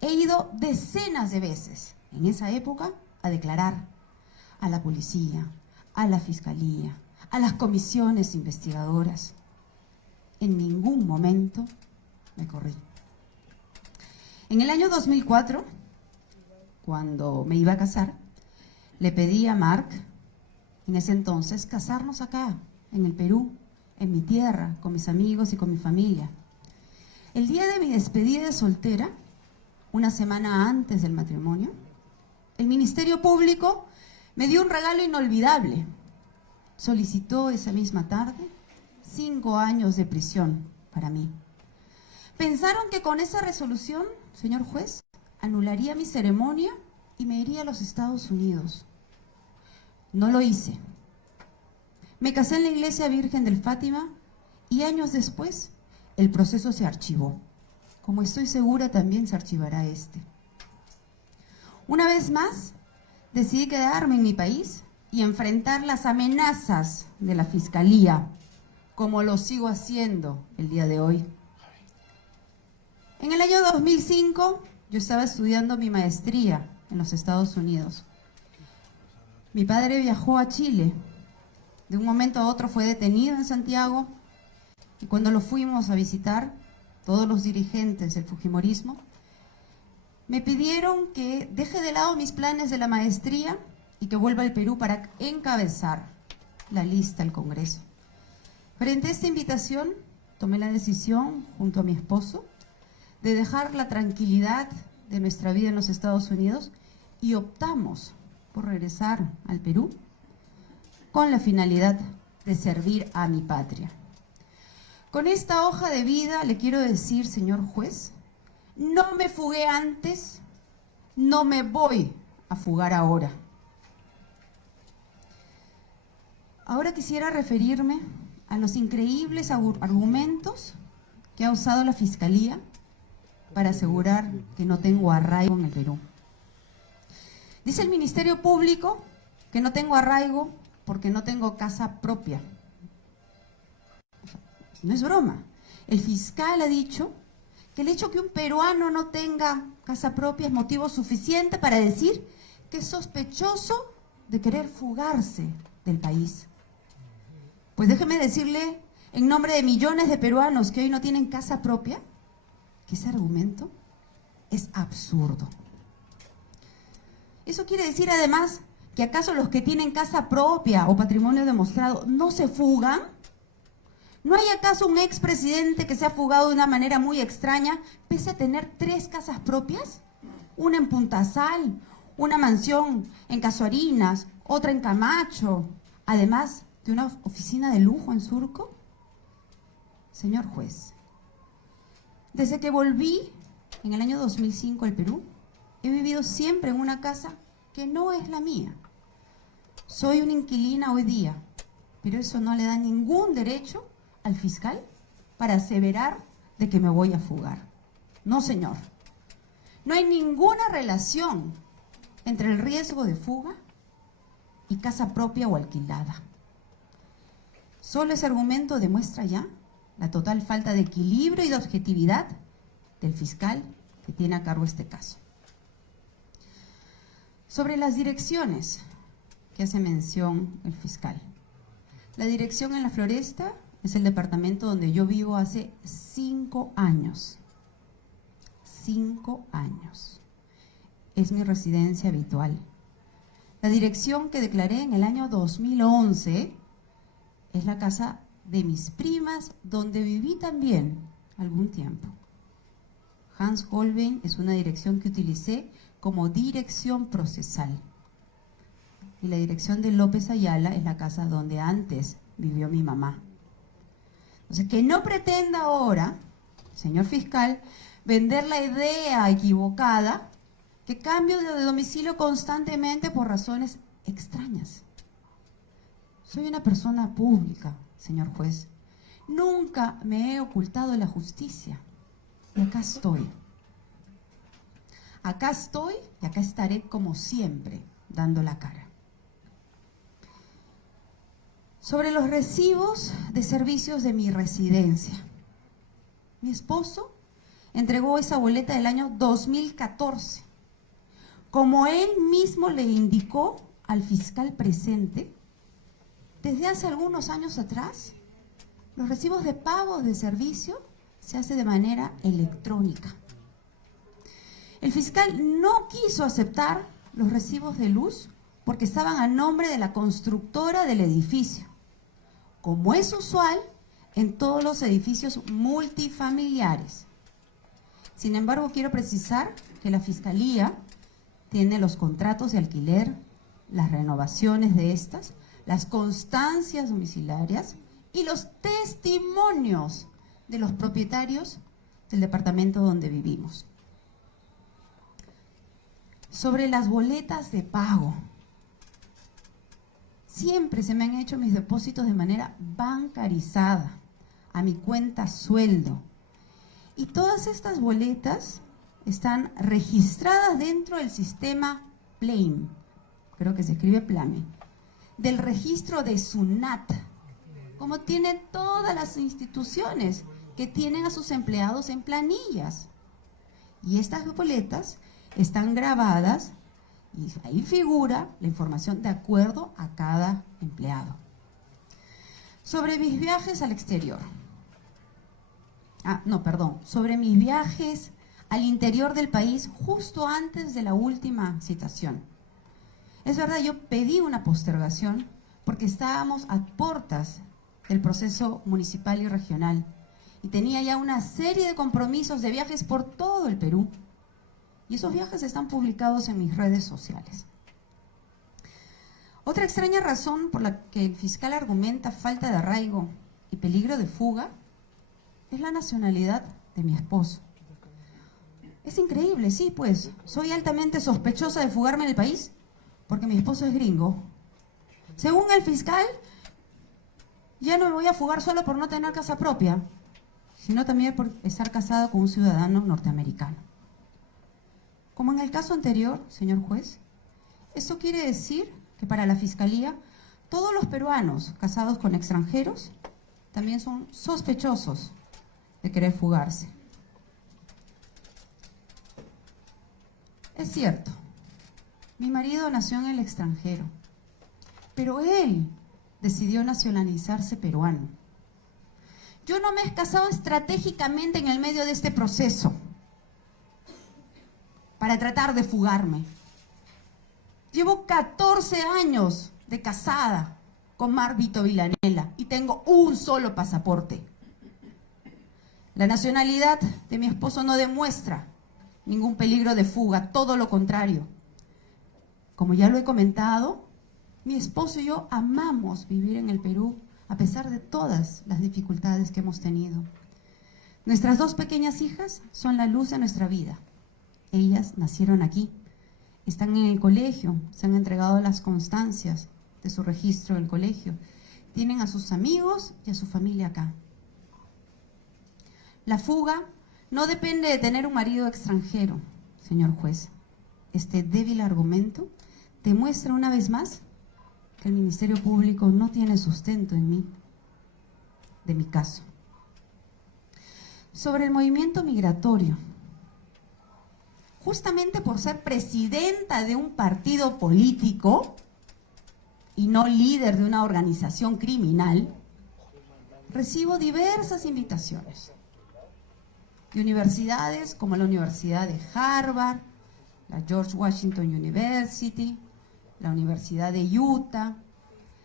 He ido decenas de veces en esa época a declarar a la policía, a la fiscalía, a las comisiones investigadoras. En ningún momento me corrí. En el año 2004, cuando me iba a casar, le pedí a Marc, en ese entonces, casarnos acá, en el Perú, en mi tierra, con mis amigos y con mi familia. El día de mi despedida de soltera, una semana antes del matrimonio, el Ministerio Público me dio un regalo inolvidable. Solicitó esa misma tarde 5 años de prisión para mí. Pensaron que con esa resolución, señor juez, anularía mi ceremonia y me iría a los Estados Unidos. No lo hice. Me casé en la Iglesia Virgen del Fátima y años después el proceso se archivó. Como estoy segura, también se archivará este. Una vez más, decidí quedarme en mi país y enfrentar las amenazas de la Fiscalía, como lo sigo haciendo el día de hoy. En el año 2005, yo estaba estudiando mi maestría en los Estados Unidos. Mi padre viajó a Chile. De un momento a otro fue detenido en Santiago y cuando lo fuimos a visitar, todos los dirigentes del fujimorismo, me pidieron que deje de lado mis planes de la maestría y que vuelva al Perú para encabezar la lista al Congreso. Frente a esta invitación, tomé la decisión, junto a mi esposo, de dejar la tranquilidad de nuestra vida en los Estados Unidos y optamos por regresar al Perú con la finalidad de servir a mi patria. Con esta hoja de vida le quiero decir, señor juez, no me fugué antes, no me voy a fugar ahora. Ahora quisiera referirme a los increíbles argumentos que ha usado la Fiscalía para asegurar que no tengo arraigo en el Perú. Dice el Ministerio Público que no tengo arraigo porque no tengo casa propia. No es broma. El fiscal ha dicho que el hecho que un peruano no tenga casa propia es motivo suficiente para decir que es sospechoso de querer fugarse del país. Pues déjeme decirle, en nombre de millones de peruanos que hoy no tienen casa propia, que ese argumento es absurdo. ¿Eso quiere decir además que acaso los que tienen casa propia o patrimonio demostrado no se fugan? ¿No hay acaso un expresidente que se ha fugado de una manera muy extraña pese a tener 3 casas propias? Una en Punta Sal, una mansión en Casuarinas, otra en Camacho, además de una oficina de lujo en Surco. Señor juez, desde que volví en el año 2005 al Perú, he vivido siempre en una casa que no es la mía. Soy una inquilina hoy día, pero eso no le da ningún derecho al fiscal para aseverar de que me voy a fugar. No, señor. No hay ninguna relación entre el riesgo de fuga y casa propia o alquilada. Solo ese argumento demuestra ya la total falta de equilibrio y de objetividad del fiscal que tiene a cargo este caso. Sobre las direcciones que hace mención el fiscal. La dirección en La Floresta es el departamento donde yo vivo hace 5 años. 5 años. Es mi residencia habitual. La dirección que declaré en el año 2011 es la casa de mis primas, donde viví también algún tiempo. Hans Holbein es una dirección que utilicé como dirección procesal. Y la dirección de López Ayala es la casa donde antes vivió mi mamá. Entonces, que no pretenda ahora, señor fiscal, vender la idea equivocada que cambio de domicilio constantemente por razones extrañas. Soy una persona pública, señor juez. Nunca me he ocultado de la justicia. Y acá estoy. Acá estoy y acá estaré como siempre, dando la cara. Sobre los recibos de servicios de mi residencia. Mi esposo entregó esa boleta del año 2014. Como él mismo le indicó al fiscal presente, desde hace algunos años atrás, los recibos de pago de servicio se hace de manera electrónica. El fiscal no quiso aceptar los recibos de luz porque estaban a nombre de la constructora del edificio, como es usual en todos los edificios multifamiliares. Sin embargo, quiero precisar que la Fiscalía tiene los contratos de alquiler, las renovaciones de estas, las constancias domiciliarias y los testimonios de los propietarios del departamento donde vivimos. Sobre las boletas de pago. Siempre se me han hecho mis depósitos de manera bancarizada, a mi cuenta sueldo. Y todas estas boletas están registradas dentro del sistema PLAME, creo que se escribe PLAME, del registro de SUNAT, como tienen todas las instituciones que tienen a sus empleados en planillas. Y estas boletas están grabadas y ahí figura la información de acuerdo a cada empleado. Sobre mis viajes al exterior. Sobre mis viajes al interior del país justo antes de la última citación. Es verdad, yo pedí una postergación porque estábamos a puertas del proceso municipal y regional y tenía ya una serie de compromisos de viajes por todo el Perú. Y esos viajes están publicados en mis redes sociales. Otra extraña razón por la que el fiscal argumenta falta de arraigo y peligro de fuga es la nacionalidad de mi esposo. Es increíble, sí, pues, soy altamente sospechosa de fugarme del país porque mi esposo es gringo. Según el fiscal, ya no me voy a fugar solo por no tener casa propia, sino también por estar casado con un ciudadano norteamericano. Como en el caso anterior, señor juez, esto quiere decir que para la Fiscalía, todos los peruanos casados con extranjeros también son sospechosos de querer fugarse. Es cierto, mi marido nació en el extranjero, pero él decidió nacionalizarse peruano. Yo no me he casado estratégicamente en el medio de este proceso para tratar de fugarme. Llevo 14 años de casada con Marvito Villanela y tengo un solo pasaporte. La nacionalidad de mi esposo no demuestra ningún peligro de fuga, todo lo contrario. Como ya lo he comentado, mi esposo y yo amamos vivir en el Perú a pesar de todas las dificultades que hemos tenido. Nuestras dos pequeñas hijas son la luz de nuestra vida. Ellas nacieron aquí, están en el colegio, se han entregado las constancias de su registro del colegio, tienen a sus amigos y a su familia acá. La fuga no depende de tener un marido extranjero, señor juez. Este débil argumento demuestra una vez más que el Ministerio Público no tiene sustento en mí, de mi caso. Sobre el movimiento migratorio, justamente por ser presidenta de un partido político y no líder de una organización criminal, recibo diversas invitaciones de universidades como la Universidad de Harvard, la George Washington University, la Universidad de Utah.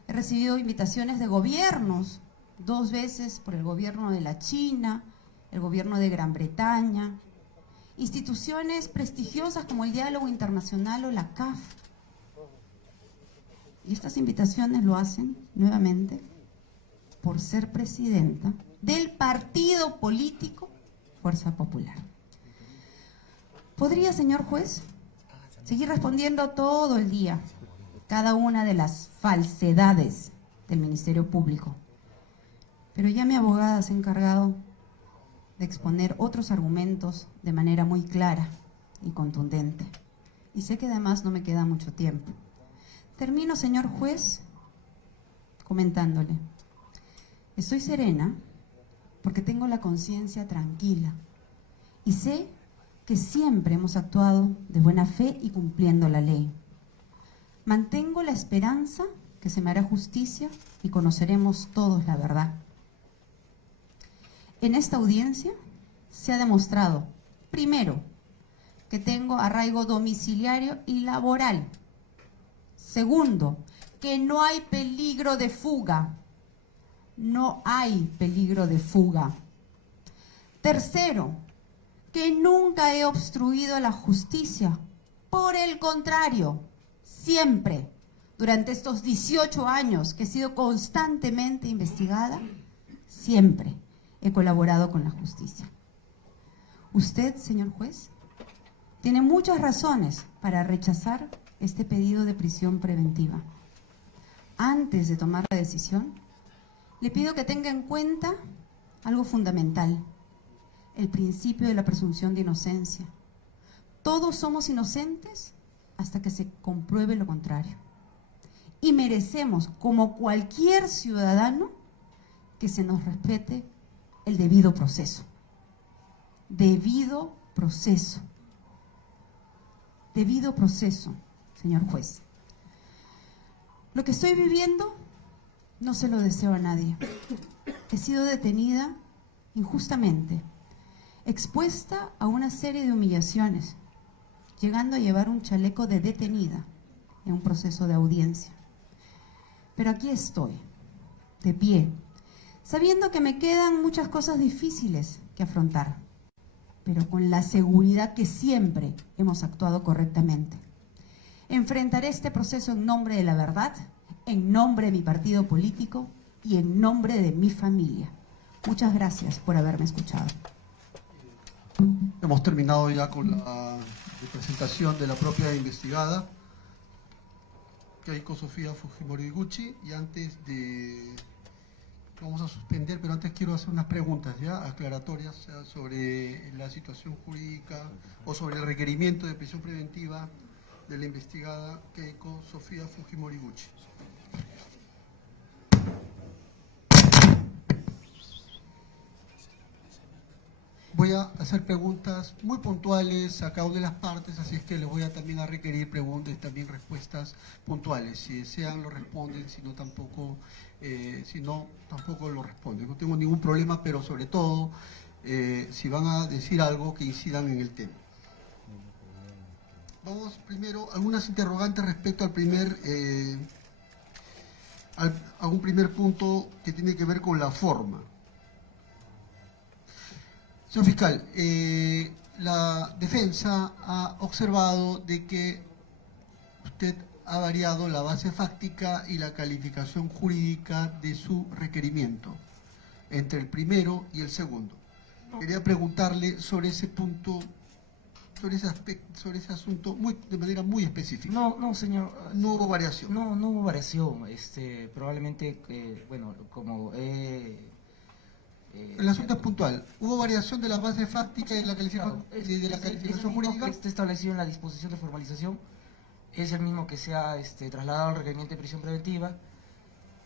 He recibido invitaciones de gobiernos, 2 veces por el gobierno de la China, el gobierno de Gran Bretaña, instituciones prestigiosas como el Diálogo Internacional o la CAF. Y estas invitaciones lo hacen, nuevamente, por ser presidenta del partido político Fuerza Popular. ¿Podría, señor juez, seguir respondiendo todo el día cada una de las falsedades del Ministerio Público? Pero ya mi abogada se ha encargado de exponer otros argumentos de manera muy clara y contundente. Y sé que además no me queda mucho tiempo. Termino, señor juez, comentándole. Estoy serena porque tengo la conciencia tranquila y sé que siempre hemos actuado de buena fe y cumpliendo la ley. Mantengo la esperanza que se me hará justicia y conoceremos todos la verdad. En esta audiencia se ha demostrado, primero, que tengo arraigo domiciliario y laboral. Segundo, que no hay peligro de fuga. No hay peligro de fuga. Tercero, que nunca he obstruido la justicia. Por el contrario, siempre, durante estos 18 años que he sido constantemente investigada, siempre he colaborado con la justicia. Usted, señor juez, tiene muchas razones para rechazar este pedido de prisión preventiva. Antes de tomar la decisión, le pido que tenga en cuenta algo fundamental, el principio de la presunción de inocencia. Todos somos inocentes hasta que se compruebe lo contrario. Y merecemos, como cualquier ciudadano, que se nos respete el debido proceso. Debido proceso. Debido proceso, señor juez. Lo que estoy viviendo no se lo deseo a nadie. He sido detenida injustamente, expuesta a una serie de humillaciones, llegando a llevar un chaleco de detenida en un proceso de audiencia. Pero aquí estoy, de pie, sabiendo que me quedan muchas cosas difíciles que afrontar, pero con la seguridad que siempre hemos actuado correctamente. Enfrentaré este proceso en nombre de la verdad en nombre de mi partido político y en nombre de mi familia. Muchas gracias por haberme escuchado. Hemos terminado ya con la presentación de la propia investigada, Keiko Sofía Fujimori Iguchi, y antes de... Vamos a suspender, pero antes quiero hacer unas preguntas ya aclaratorias sobre la situación jurídica o sobre el requerimiento de prisión preventiva de la investigada Keiko Sofía Fujimori Iguchi. Voy a hacer preguntas muy puntuales a cada una de las partes, así es que les voy a también a requerir preguntas y también respuestas puntuales. Si desean lo responden, si no tampoco lo responden. No tengo ningún problema, pero sobre todo si van a decir algo que incidan en el tema. Vamos primero a algunas interrogantes respecto a un primer punto que tiene que ver con la forma. Señor fiscal, la defensa ha observado de que usted ha variado la base fáctica y la calificación jurídica de su requerimiento entre el primero y el segundo. Quería preguntarle sobre ese punto, sobre ese aspecto, sobre ese asunto de manera muy específica. No, señor. No hubo variación. No hubo variación. Probablemente, como el asunto es puntual. ¿Hubo variación de la base fáctica y de la calificación, jurídica? Está establecido en la disposición de formalización. Es el mismo que se ha trasladado al requerimiento de prisión preventiva.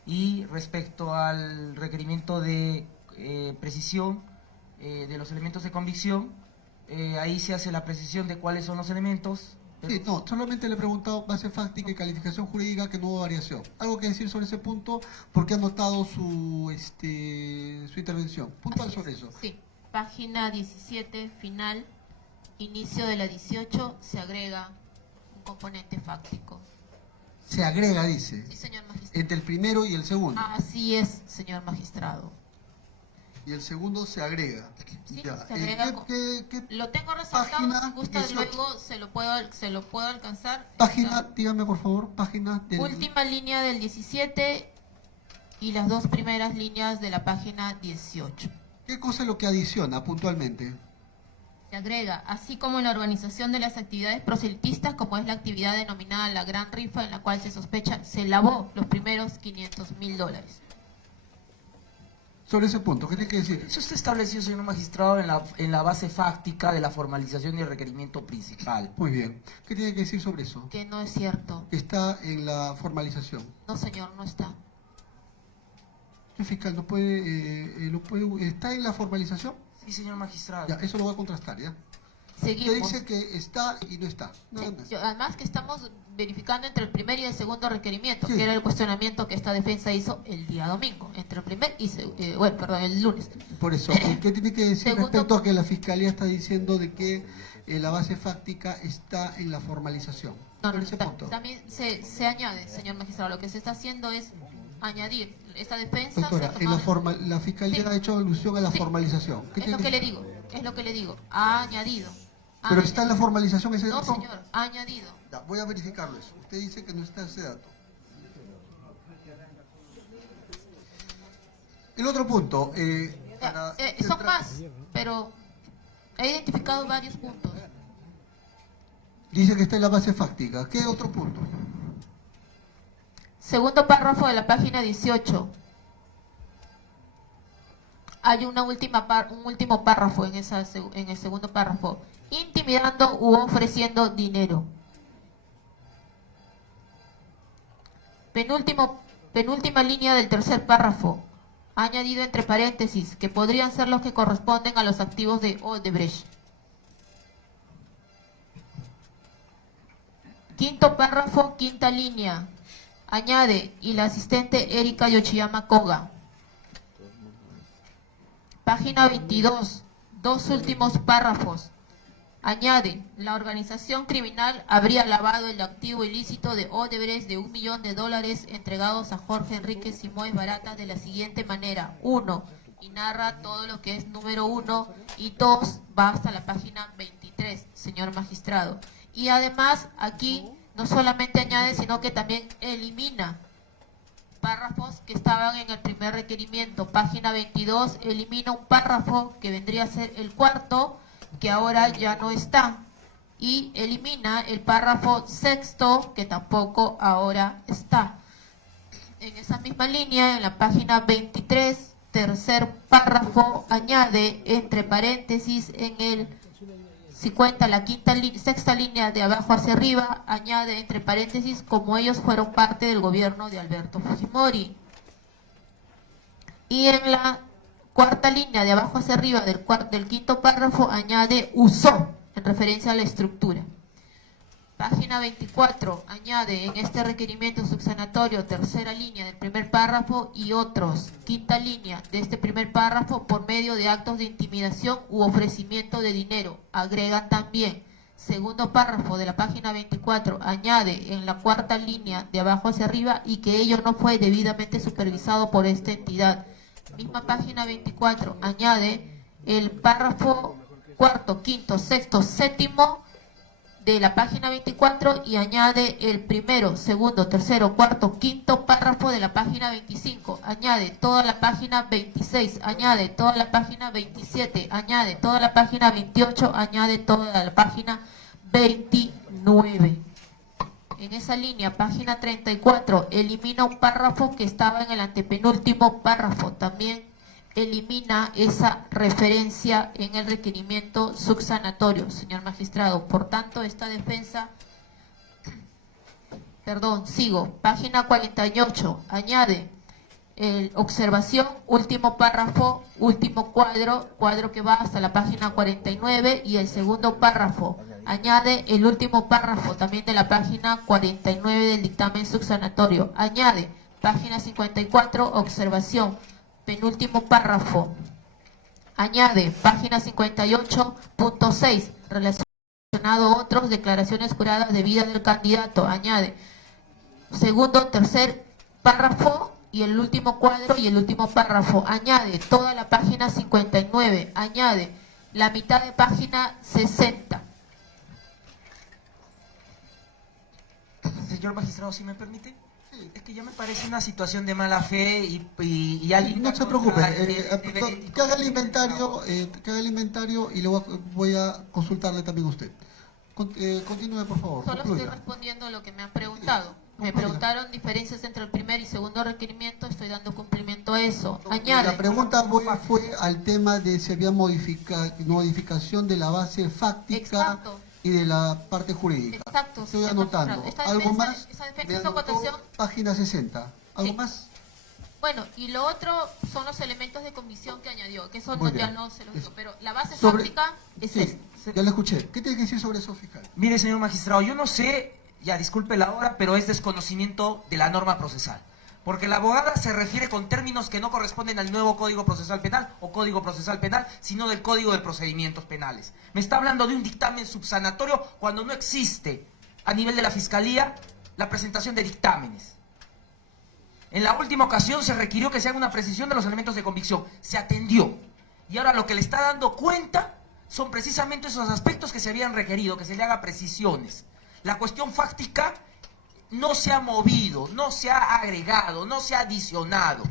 Y respecto al requerimiento de precisión de los elementos de convicción, ahí se hace la precisión de cuáles son los elementos. Sí, no, solamente le he preguntado base fáctica y calificación jurídica, que no hubo variación. ¿Algo que decir sobre ese punto? Porque ha notado su intervención. Puntual sobre eso. Sí, página 17, final, inicio de la 18, se agrega un componente fáctico. Se agrega, dice. Sí, señor magistrado. Entre el primero y el segundo. Así es, señor magistrado. Y el segundo se agrega. Sí, Ya. se agrega ¿Qué lo tengo resaltado, página si gusta 18? luego se lo puedo alcanzar. página, dígame por favor, página del... Última línea del 17 y las dos primeras líneas de la página 18. ¿Qué cosa es lo que adiciona puntualmente? Se agrega, así como en la organización de las actividades proselitistas, como es la actividad denominada la Gran Rifa, en la cual se sospecha se lavó los primeros $500.000. Sobre ese punto, ¿qué tiene que decir? Eso está establecido, señor magistrado, en la base fáctica de la formalización y el requerimiento principal. Muy bien. ¿Qué tiene que decir sobre eso? Que no es cierto. Está en la formalización. No, señor, no está. El fiscal no puede, ¿está en la formalización? Sí, señor magistrado. Ya, eso lo voy a contrastar, ¿ya? Usted Seguimos. dice que está y no está. Nada más. Además que estamos verificando entre el primer y el segundo requerimiento, Sí. que era el cuestionamiento que esta defensa hizo el día domingo, entre el primer y el lunes. Por eso, ¿qué tiene que decir Segundo- respecto a que la Fiscalía está diciendo de que la base fáctica está en la formalización? No, Por ese punto. también se añade, señor magistrado, lo que se está haciendo es añadir esta defensa. Doctora, se tomaba- la Fiscalía Sí. ha hecho alusión a la Sí. formalización. ¿Qué Es tiene lo que le digo, es lo que le digo. Ha añadido. ha ¿Pero está en la añadido. formalización ese No, dato? señor, ha añadido. Ya, voy a verificarlo eso. Usted dice que no está ese dato. El otro punto. Son más, pero he identificado varios puntos. Dice que está en la base fáctica. ¿Qué otro punto? Segundo párrafo de la página 18. Hay un último párrafo en el segundo párrafo. Intimidando u ofreciendo dinero. Penúltima línea del tercer párrafo. Ha añadido entre paréntesis que podrían ser los que corresponden a los activos de Odebrecht. Quinto párrafo, quinta línea. Añade, y la asistente Erika Yoshiyama Koga. Página 22, dos últimos párrafos. Añade, la organización criminal habría lavado el activo ilícito de Odebrecht de $1 millón entregados a Jorge Enrique Simoes Barata de la siguiente manera. 1. Y narra todo lo que es número 1. Y 2. Va hasta la página 23, señor magistrado. Y además, aquí no solamente añade, sino que también elimina párrafos que estaban en el primer requerimiento. Página 22 elimina un párrafo que vendría a ser el cuarto, que ahora ya no está. Y elimina el párrafo sexto, que tampoco ahora está. En esa misma línea, en la página 23, tercer párrafo, añade entre paréntesis en el 50, la sexta línea de abajo hacia arriba, añade entre paréntesis como ellos fueron parte del gobierno de Alberto Fujimori. Y en la cuarta línea de abajo hacia arriba del quinto párrafo, añade usó, en referencia a la estructura. Página 24, añade en este requerimiento subsanatorio, tercera línea del primer párrafo y otros, quinta línea de este primer párrafo, por medio de actos de intimidación u ofrecimiento de dinero. Agregan también, segundo párrafo de la página 24, añade en la cuarta línea de abajo hacia arriba y que ello no fue debidamente supervisado por esta entidad. Misma página 24, añade el párrafo cuarto, quinto, sexto, séptimo de la página 24 y añade el primero, segundo, tercero, cuarto, quinto párrafo de la página 25, añade toda la página 26, añade toda la página 27, añade toda la página 28, añade toda la página 29. En esa línea, página 34, elimina un párrafo que estaba en el antepenúltimo párrafo, también elimina esa referencia en el requerimiento subsanatorio, señor magistrado. Por tanto, esta defensa, página 48, añade observación, último párrafo, último cuadro que va hasta la página 49 y el segundo párrafo, añade el último párrafo también de la página 49 del dictamen subsanatorio, añade página 54, observación, penúltimo párrafo, añade página 58.6, relacionado a otros, declaraciones juradas de vida del candidato, añade segundo, tercer párrafo y el último cuadro y el último párrafo, añade toda la página 59, añade la mitad de página 60. Señor magistrado, si me permite. Es que ya me parece una situación de mala fe y alguien... No se preocupe, que haga el inventario y luego voy a consultarle también a usted. Continúe, por favor. Solo concluya. estoy respondiendo lo que me han preguntado. Me preguntaron diferencias entre el primer y segundo requerimiento, estoy dando cumplimiento a eso. Añade. La pregunta fue al tema de si había modificación de la base fáctica. Exacto. Y de la parte jurídica. Exacto. Estoy anotando. ¿Algo más? Esa defensa Me es anotó acotación. página 60. ¿Algo Sí. más? Bueno, y lo otro son los elementos de comisión que añadió, que eso Muy ya bien. no se lo dijo, pero la base Sobre- fáctica es Sí, esta. ya lo escuché. ¿Qué tiene que decir sobre eso, fiscal? Mire, señor magistrado, yo no sé, ya disculpe la hora, pero es desconocimiento de la norma procesal. Porque la abogada se refiere con términos que no corresponden al nuevo Código Procesal Penal o Código Procesal Penal, sino del Código de Procedimientos Penales. Me está hablando de un dictamen subsanatorio cuando no existe a nivel de la Fiscalía la presentación de dictámenes. En la última ocasión se requirió que se haga una precisión de los elementos de convicción. Se atendió. Y ahora lo que le está dando cuenta son precisamente esos aspectos que se habían requerido, que se le haga precisiones. La cuestión fáctica no se ha movido, no se ha agregado, no se ha adicionado.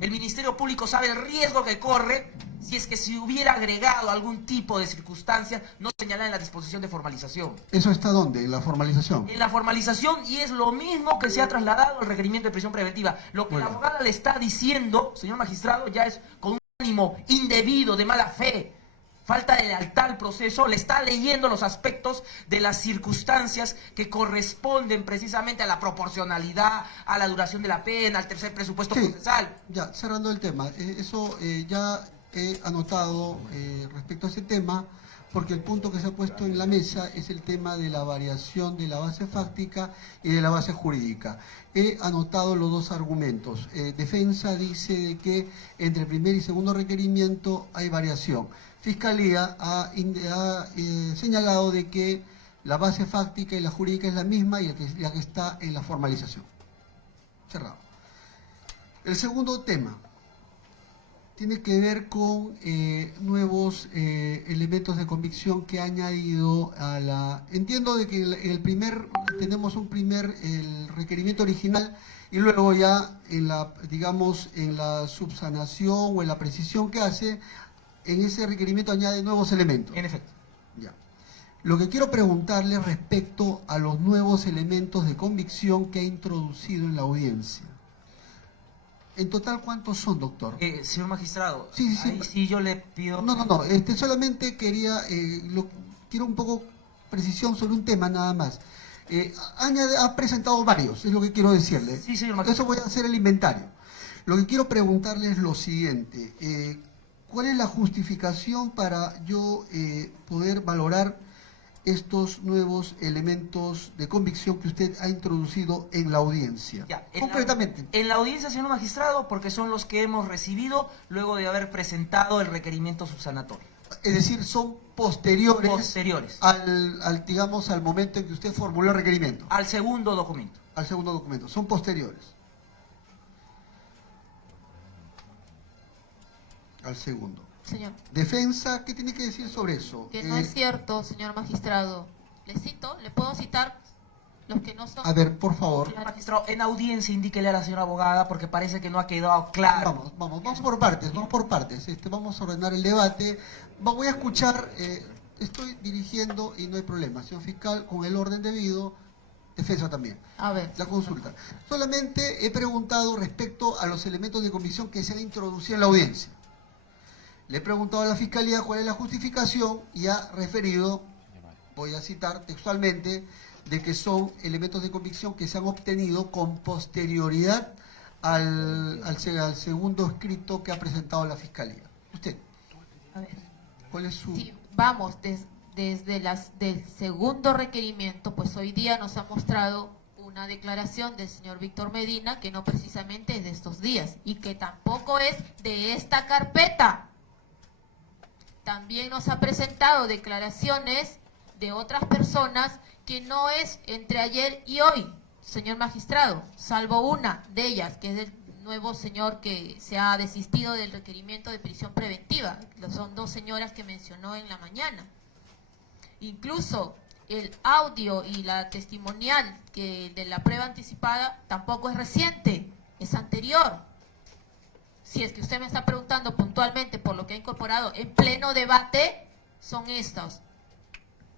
El Ministerio Público sabe el riesgo que corre si es que se hubiera agregado algún tipo de circunstancia no señalada en la disposición de formalización. ¿Eso está dónde? ¿En la formalización? En la formalización, y es lo mismo que se ha trasladado al requerimiento de prisión preventiva. Lo que Muy la bien. abogada le está diciendo, señor magistrado, ya es con un ánimo indebido, de mala fe, falta de lealtad al proceso, le está leyendo los aspectos de las circunstancias que corresponden precisamente a la proporcionalidad, a la duración de la pena, al tercer presupuesto Sí, procesal. ya, cerrando el tema. Eso ya he anotado respecto a ese tema, porque el punto que se ha puesto en la mesa es el tema de la variación de la base fáctica y de la base jurídica. He anotado los dos argumentos. Defensa dice de que entre el primer y segundo requerimiento hay variación. Fiscalía ha señalado de que la base fáctica y la jurídica es la misma y la que está en la formalización. Cerrado. El segundo tema tiene que ver con nuevos elementos de convicción que ha añadido a la... Entiendo de que el requerimiento original y luego ya en la, digamos, en la subsanación o en la precisión que hace, en ese requerimiento añade nuevos elementos. En efecto. Ya. Lo que quiero preguntarle respecto a los nuevos elementos de convicción que ha introducido en la audiencia. En total, ¿cuántos son, doctor? Señor magistrado, Sí, sí, sí. ahí sí yo le pido... No, solamente quería, quiero un poco precisión sobre un tema nada más. Ha presentado varios, es lo que quiero decirle. Sí, señor magistrado. Eso voy a hacer el inventario. Lo que quiero preguntarle es lo siguiente. ¿Cuál es la justificación para yo poder valorar estos nuevos elementos de convicción que usted ha introducido en la audiencia? Ya, concretamente. En la audiencia, señor magistrado, porque son los que hemos recibido luego de haber presentado el requerimiento subsanatorio. Es decir, son posteriores, Posteriores. digamos, al momento en que usted formuló el requerimiento. Al segundo documento. Al segundo documento. Son posteriores. Al segundo. Señor, Defensa, ¿qué tiene que decir sobre eso? que no es cierto, señor magistrado. Le cito, le puedo citar los que no son... A ver, por favor. Señor magistrado, en audiencia indíquele a la señora abogada porque parece que no ha quedado claro. Vamos por partes, vamos a ordenar el debate. Voy a escuchar, estoy dirigiendo y no hay problema. Señor fiscal, con el orden debido, defensa también. A ver. La consulta. Solamente he preguntado respecto a los elementos de convicción que se han introducido en la audiencia. Le he preguntado a la Fiscalía cuál es la justificación y ha referido, voy a citar textualmente, de que son elementos de convicción que se han obtenido con posterioridad al segundo escrito que ha presentado la Fiscalía. Usted, A ver. ¿cuál es su...? Sí, vamos, desde del segundo requerimiento, pues hoy día nos ha mostrado una declaración del señor Víctor Medina que no precisamente es de estos días y que tampoco es de esta carpeta. También nos ha presentado declaraciones de otras personas que no es entre ayer y hoy, señor magistrado, salvo una de ellas, que es el nuevo señor que se ha desistido del requerimiento de prisión preventiva. Son dos señoras que mencionó en la mañana. Incluso el audio y la testimonial de la prueba anticipada tampoco es reciente, es anterior. Si es que usted me está preguntando puntualmente por lo que ha incorporado en pleno debate, son estos.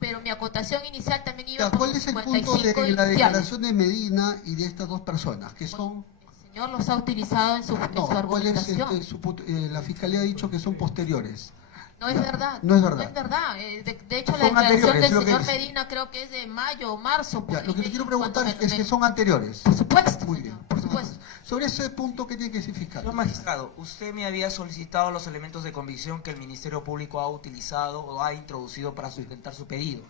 Pero mi acotación inicial también iba por ¿Cuál es el punto de 55 la iniciales. declaración de Medina y de estas dos personas? Que son... El señor los ha utilizado en su ¿cuál es argumentación. la Fiscalía ha dicho que son posteriores? No es verdad. No es verdad. No es verdad. De hecho, la Son declaración anteriores, del lo que señor dice. Medina creo que es de mayo o marzo. Ya, lo que le quiero preguntar Cuando es que son anteriores. Por supuesto, Muy señor, bien. por supuesto. Sobre ese punto, ¿qué tiene que decir fiscal? Señor magistrado, usted me había solicitado los elementos de convicción que el Ministerio Público ha utilizado o ha introducido para sustentar su pedido.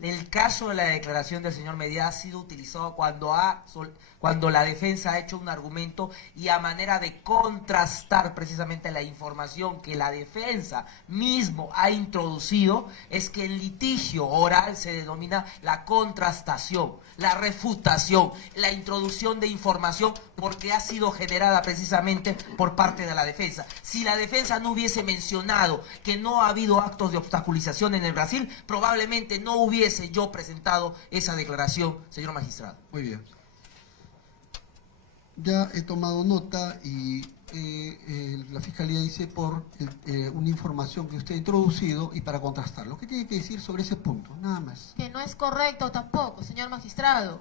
El caso de la declaración del señor Medina ha sido utilizado cuando la defensa ha hecho un argumento y a manera de contrastar precisamente la información que la defensa mismo ha introducido, es que en litigio oral se denomina la contrastación, la refutación, la introducción de información porque ha sido generada precisamente por parte de la defensa. Si la defensa no hubiese mencionado que no ha habido actos de obstaculización en el Brasil, probablemente no hubiese yo presentado esa declaración, señor magistrado. Muy bien. Ya he tomado nota y la Fiscalía dice por una información que usted ha introducido y para contrastarlo. ¿Qué tiene que decir sobre ese punto? Nada más. Que no es correcto tampoco, señor magistrado.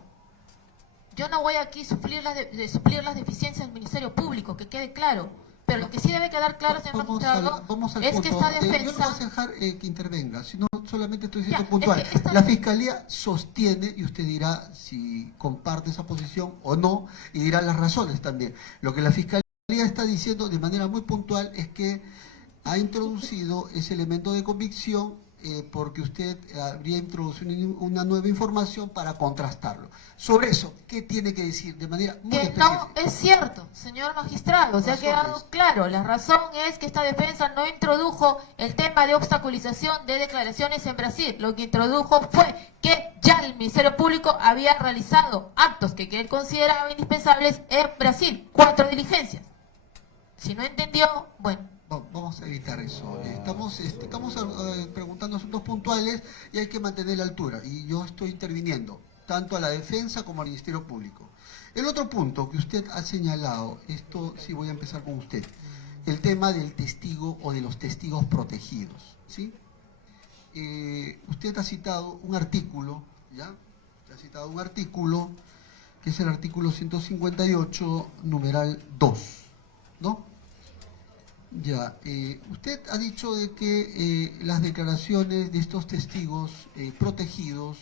Yo no voy aquí a suplir las deficiencias del Ministerio Público, que quede claro. Pero lo que sí debe quedar claro, señor magistrado, vamos al es punto. que esta Yo no voy defensa... a dejar que intervenga, sino solamente estoy siendo Ya, puntual. es que esta- La Fiscalía sostiene, y usted dirá si comparte esa posición o no, y dirá las razones también. Lo que la Fiscalía está diciendo de manera muy puntual es que ha introducido ese elemento de convicción porque usted habría introducido una nueva información para contrastarlo. Sobre eso, ¿qué tiene que decir de manera muy Que específica? no es cierto, señor magistrado, se ha Razones. quedado claro. La razón es que esta defensa no introdujo el tema de obstaculización de declaraciones en Brasil. Lo que introdujo fue que ya el Ministerio Público había realizado actos que él consideraba indispensables en Brasil. 4 diligencias. Si no entendió, bueno. Vamos a evitar eso. Estamos preguntando asuntos puntuales y hay que mantener la altura. Y yo estoy interviniendo. tanto a la defensa como al Ministerio Público. El otro punto que usted ha señalado, esto sí voy a empezar con usted, el tema del testigo o de los testigos protegidos, ¿sí? Usted ha citado un artículo, ¿ya? Usted ha citado un artículo que es el artículo 158, numeral 2, ¿no? Ya, usted ha dicho de que las declaraciones de estos testigos protegidos,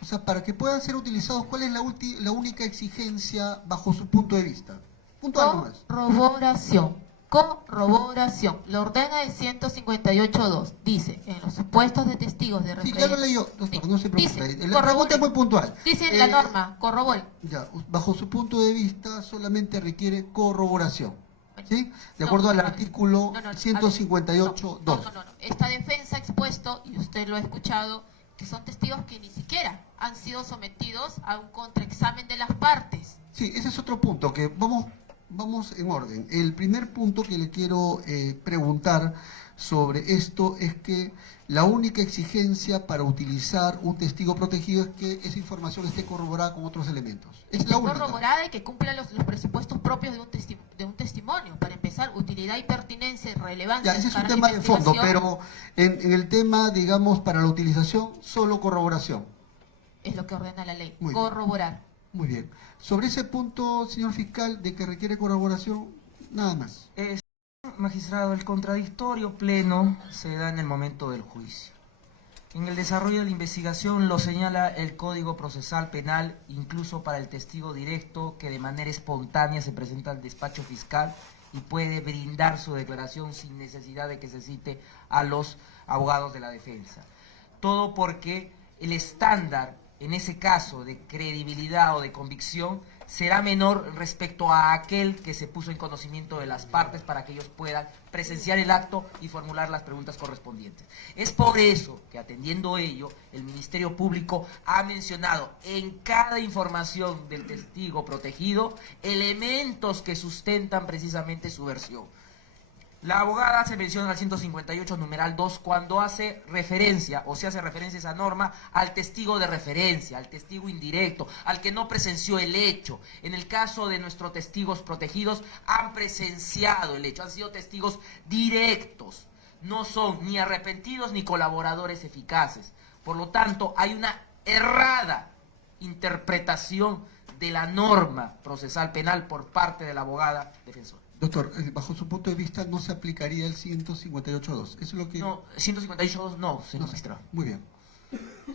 o sea, para que puedan ser utilizados, ¿cuál es la única exigencia bajo su punto de vista? Puntual nomás. Corroboración. Lo ordena el 158.2. Dice, en los supuestos de testigos de Sí, referencia... ya lo leí yo, doctor, no se preocupe. Dice, La pregunta es muy puntual. Dice la norma, corrobore. Ya, bajo su punto de vista solamente requiere corroboración, ¿sí? De acuerdo al artículo 158.2. No. Esta defensa ha expuesto, y usted lo ha escuchado, que son testigos que ni siquiera han sido sometidos a un contraexamen de las partes. Sí, ese es otro punto, que vamos en orden. El primer punto que le quiero preguntar sobre esto es que la única exigencia para utilizar un testigo protegido es que esa información esté corroborada con otros elementos. Es Esté la única. corroborada y que cumpla los presupuestos propios de un testimonio. Para empezar, utilidad y pertinencia y relevancia. Ya, ese es un para la tema de fondo, investigación, pero en el tema, digamos, para la utilización, solo corroboración. es lo que ordena la ley, Muy bien. corroborar. Muy bien. Sobre ese punto, señor fiscal, de que requiere corroboración, nada más. Magistrado, el contradictorio pleno se da en el momento del juicio. En el desarrollo de la investigación lo señala el Código Procesal Penal, incluso para el testigo directo que de manera espontánea se presenta al despacho fiscal y puede brindar su declaración sin necesidad de que se cite a los abogados de la defensa. Todo porque el estándar, en ese caso, de credibilidad o de convicción, será menor respecto a aquel que se puso en conocimiento de las partes para que ellos puedan presenciar el acto y formular las preguntas correspondientes. Es por eso que, atendiendo ello, el Ministerio Público ha mencionado en cada información del testigo protegido elementos que sustentan precisamente su versión. La abogada se menciona al 158, numeral 2, cuando hace referencia, o se hace referencia a esa norma, al testigo de referencia, al testigo indirecto, al que no presenció el hecho. En el caso de nuestros testigos protegidos, han presenciado el hecho, han sido testigos directos. No son ni arrepentidos ni colaboradores eficaces. Por lo tanto, hay una errada interpretación de la norma procesal penal por parte de la abogada defensora. Doctor, bajo su punto de vista no se aplicaría el 158.2. Eso es lo que... No, 158 no, señor sé. magistrado. Muy bien.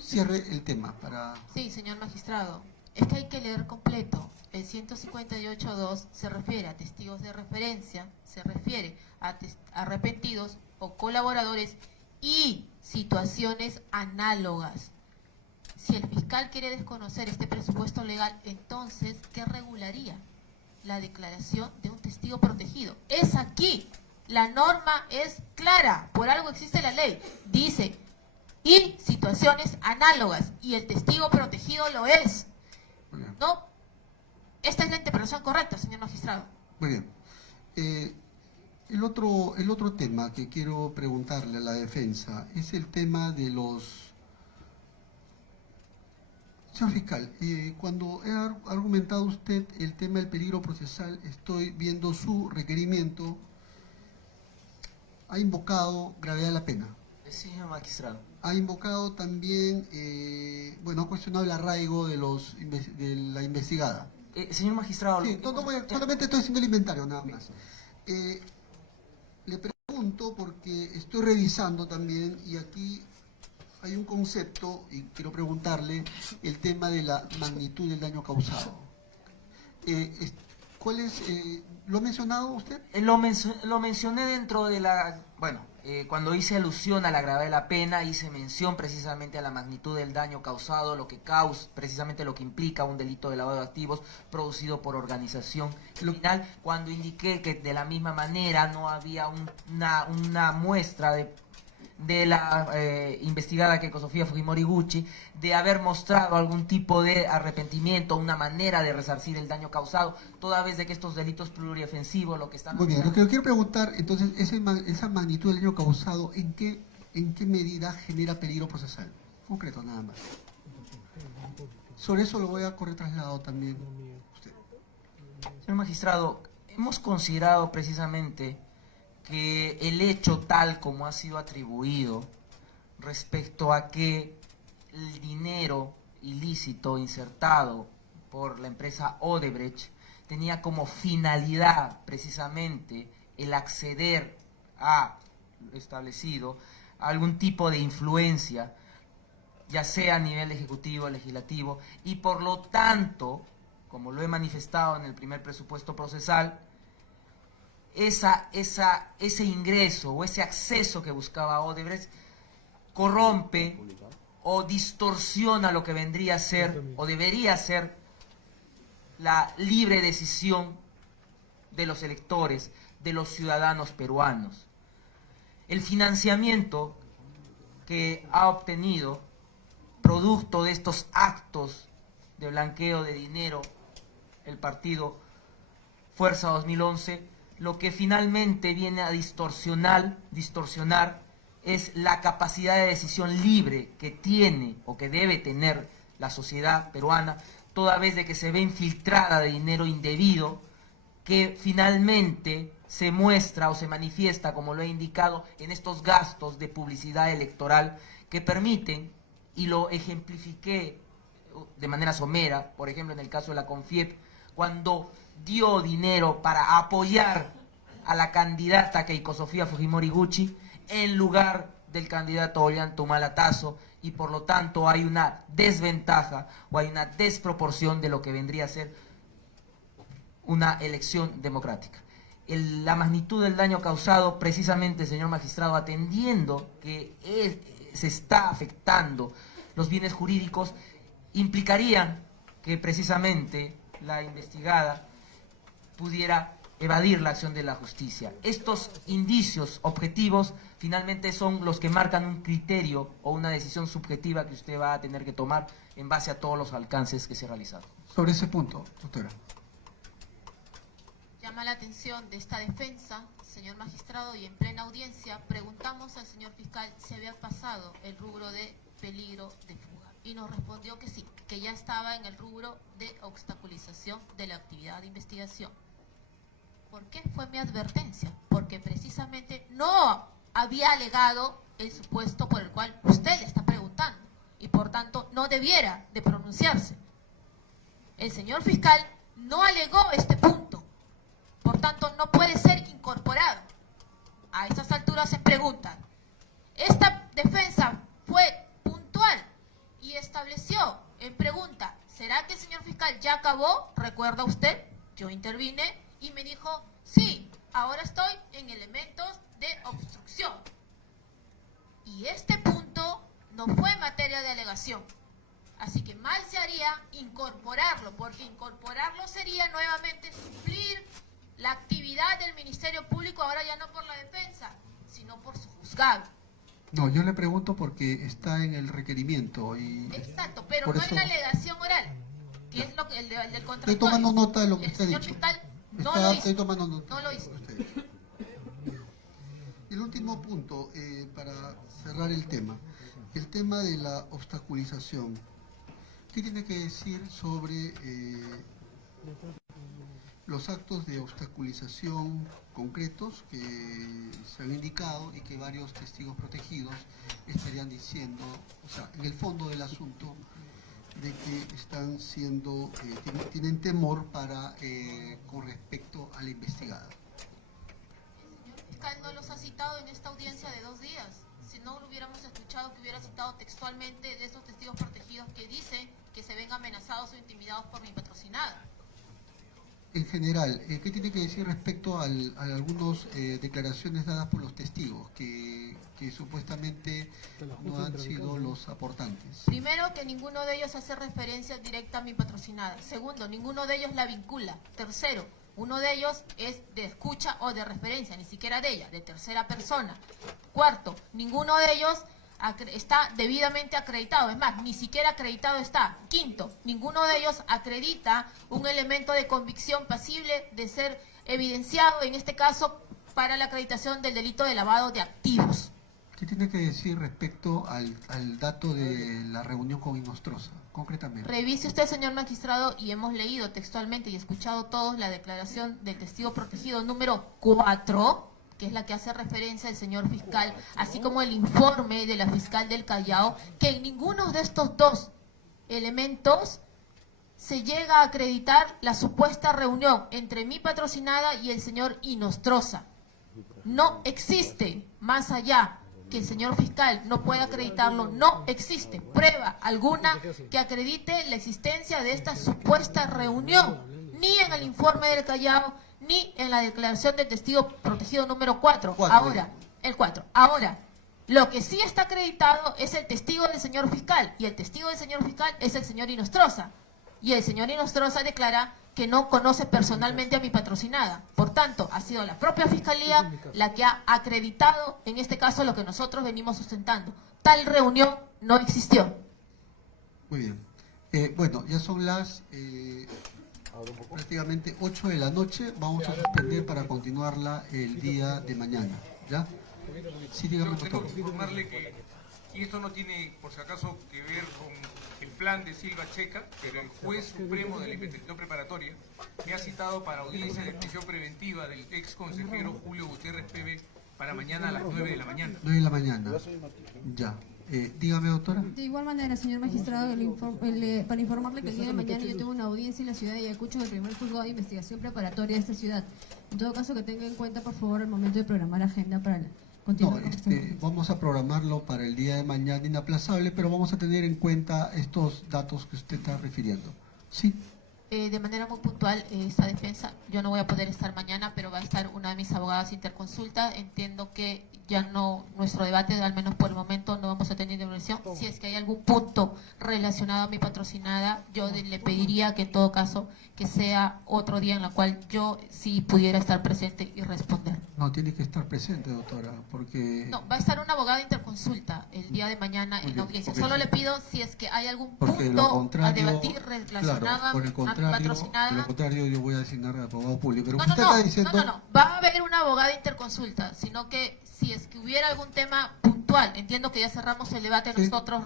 Cierre el tema para... Sí, señor magistrado. Es que hay que leer completo. El 158.2 se refiere a testigos de referencia, se refiere a arrepentidos o colaboradores y situaciones análogas. Si el fiscal quiere desconocer este presupuesto legal, entonces, ¿qué regularía? La declaración de un testigo protegido. Es aquí. La norma es clara. Por algo existe la ley. Dice, y situaciones análogas. Y el testigo protegido lo es. ¿No? Esta es la interpretación correcta, señor magistrado. Muy bien. El otro tema que quiero preguntarle a la defensa es el tema de los... Señor fiscal, cuando ha argumentado usted el tema del peligro procesal, estoy viendo su requerimiento, ha invocado gravedad de la pena. Sí, señor magistrado. Ha invocado también, ha cuestionado el arraigo de la investigada. Señor magistrado... Sí, solamente estoy haciendo el inventario, nada más. Le pregunto porque estoy revisando también y aquí hay un concepto, y quiero preguntarle, el tema de la magnitud del daño causado. ¿Cuál es? ¿Lo ha mencionado usted? Lo mencioné dentro de la... cuando hice alusión a la gravedad de la pena, hice mención precisamente a la magnitud del daño causado, lo que causa, precisamente lo que implica un delito de lavado de activos producido por organización criminal, cuando indiqué que de la misma manera no había una muestra de la investigada Keiko Sofía Fujimori Gucci de haber mostrado algún tipo de arrepentimiento, una manera de resarcir el daño causado, toda vez de que estos delitos pluriofensivos lo que están... Muy bien, lo que yo quiero preguntar, entonces, esa magnitud del daño causado, ¿en qué medida genera peligro procesal? concretos nada más. Sobre eso lo voy a correr traslado también usted. Señor magistrado, hemos considerado precisamente que el hecho tal como ha sido atribuido respecto a que el dinero ilícito insertado por la empresa Odebrecht tenía como finalidad precisamente el acceder a lo establecido, a algún tipo de influencia, ya sea a nivel ejecutivo o legislativo, y por lo tanto, como lo he manifestado en el primer presupuesto procesal, ese ingreso o ese acceso que buscaba Odebrecht corrompe o distorsiona lo que vendría a ser o debería ser la libre decisión de los electores, de los ciudadanos peruanos. El financiamiento que ha obtenido producto de estos actos de blanqueo de dinero el partido Fuerza 2011, lo que finalmente viene a distorsionar es la capacidad de decisión libre que tiene o que debe tener la sociedad peruana, toda vez de que se ve infiltrada de dinero indebido, que finalmente se muestra o se manifiesta, como lo he indicado, en estos gastos de publicidad electoral que permiten, y lo ejemplifiqué de manera somera, por ejemplo en el caso de la CONFIEP, cuando dio dinero para apoyar a la candidata Keiko Sofía Fujimori Gucci en lugar del candidato Ollanta Tazo, y por lo tanto hay una desventaja o hay una desproporción de lo que vendría a ser una elección democrática. La magnitud del daño causado, precisamente, señor magistrado, atendiendo que se está afectando los bienes jurídicos, implicarían que precisamente la investigada pudiera evadir la acción de la justicia. Estos indicios objetivos finalmente son los que marcan un criterio o una decisión subjetiva que usted va a tener que tomar en base a todos los alcances que se han realizado. Sobre ese punto, doctora. Llama la atención de esta defensa, señor magistrado, y en plena audiencia preguntamos al señor fiscal si había pasado el rubro de peligro de fuga. Y nos respondió que sí, que ya estaba en el rubro de obstaculización de la actividad de investigación. ¿Por qué fue mi advertencia? Porque precisamente no había alegado el supuesto por el cual usted le está preguntando y por tanto no debiera de pronunciarse. El señor fiscal no alegó este punto, por tanto no puede ser incorporado. A estas alturas se preguntan, esta defensa fue puntual y estableció en pregunta, ¿será que el señor fiscal ya acabó? ¿Recuerda usted? Yo intervine y me dijo, sí, ahora estoy en elementos de obstrucción. Y este punto no fue materia de alegación. Así que mal se haría incorporarlo, porque incorporarlo sería nuevamente suplir la actividad del Ministerio Público, ahora ya no por la defensa, sino por su juzgado. No, yo le pregunto porque está en el requerimiento. Exacto, pero por no eso, en la alegación oral, que es lo que el del contradictorio. estoy tomando nota de lo que usted ha El dicho. señor fiscal Estoy tomando nota no lo de hizo. lo que usted ha dicho. El último punto, para cerrar el tema de la obstaculización. ¿Qué tiene que decir sobre los actos de obstaculización concretos que se han indicado y que varios testigos protegidos estarían diciendo, o sea, en el fondo del asunto, de que están siendo, tienen temor con respecto a la investigada? El señor fiscal no los ha citado en esta audiencia de 2 días. Si no lo hubiéramos escuchado, que hubiera citado textualmente de estos testigos protegidos que dicen que se ven amenazados o intimidados por mi patrocinada. En general, ¿qué tiene que decir respecto a algunas declaraciones dadas por los testigos que supuestamente no han sido los aportantes? Primero, que ninguno de ellos hace referencia directa a mi patrocinada. Segundo, ninguno de ellos la vincula. Tercero, uno de ellos es de escucha o de referencia, ni siquiera de ella, de tercera persona. Cuarto, ninguno de ellos está debidamente acreditado, es más, ni siquiera acreditado está. Quinto, ninguno de ellos acredita un elemento de convicción pasible de ser evidenciado, en este caso, para la acreditación del delito de lavado de activos. ¿Qué tiene que decir respecto al dato de la reunión con Inostroza, concretamente? Revise usted, señor magistrado, y hemos leído textualmente y escuchado todos la declaración del testigo protegido número 4, que es la que hace referencia al señor fiscal, así como el informe de la fiscal del Callao, que en ninguno de estos dos elementos se llega a acreditar la supuesta reunión entre mi patrocinada y el señor Inostroza. No existe, más allá que el señor fiscal no pueda acreditarlo, no existe prueba alguna que acredite la existencia de esta supuesta reunión, ni en el informe del Callao, ni en la declaración del testigo protegido número 4. Ahora, el 4. Ahora, lo que sí está acreditado es el testigo del señor fiscal, y el testigo del señor fiscal es el señor Inostroza. Y el señor Inostroza declara que no conoce personalmente a mi patrocinada. Por tanto, ha sido la propia Fiscalía la que ha acreditado, en este caso, lo que nosotros venimos sustentando. Tal reunión no existió. Muy bien. Bueno, ya son las prácticamente 8 de la noche. Vamos a suspender para continuarla el día de mañana. ¿Ya? Sí, dígame, Tengo doctor. que informarle que, y esto no tiene por si acaso que ver con el plan de Silva Checa, pero el juez supremo de la investigación preparatoria me ha citado para audiencia de prisión preventiva del ex consejero Julio Gutiérrez Pebe para mañana a las 9 de la mañana. 9 de la mañana. Ya. Dígame, doctora. De igual manera, señor magistrado, para informarle que el día de mañana yo tengo una audiencia en la ciudad de Ayacucho en el primer juzgado de investigación preparatoria de esta ciudad. En todo caso, que tenga en cuenta, por favor, el momento de programar agenda para continuar. No, vamos a programarlo para el día de mañana inaplazable, pero vamos a tener en cuenta estos datos que usted está refiriendo. ¿Sí? De manera muy puntual, esta defensa, yo no voy a poder estar mañana, pero va a estar una de mis abogadas interconsulta. Entiendo que ya no, nuestro debate, al menos por el momento, no vamos a tener intervención. Si es que hay algún punto relacionado a mi patrocinada, yo le pediría que en todo caso que sea otro día en el cual yo sí pudiera estar presente y responder. No, tiene que estar presente, doctora, porque... No, va a estar una abogada interconsulta el día de mañana en la audiencia. Solo le pido si es que hay algún punto a debatir relacionado claro, por el a mi contrario, patrocinada. por el contrario, yo voy a designar al abogado público. Pero No, usted está diciendo... no, va a haber una abogada interconsulta, sino que si es que hubiera algún tema puntual, entiendo que ya cerramos el debate Sí. nosotros,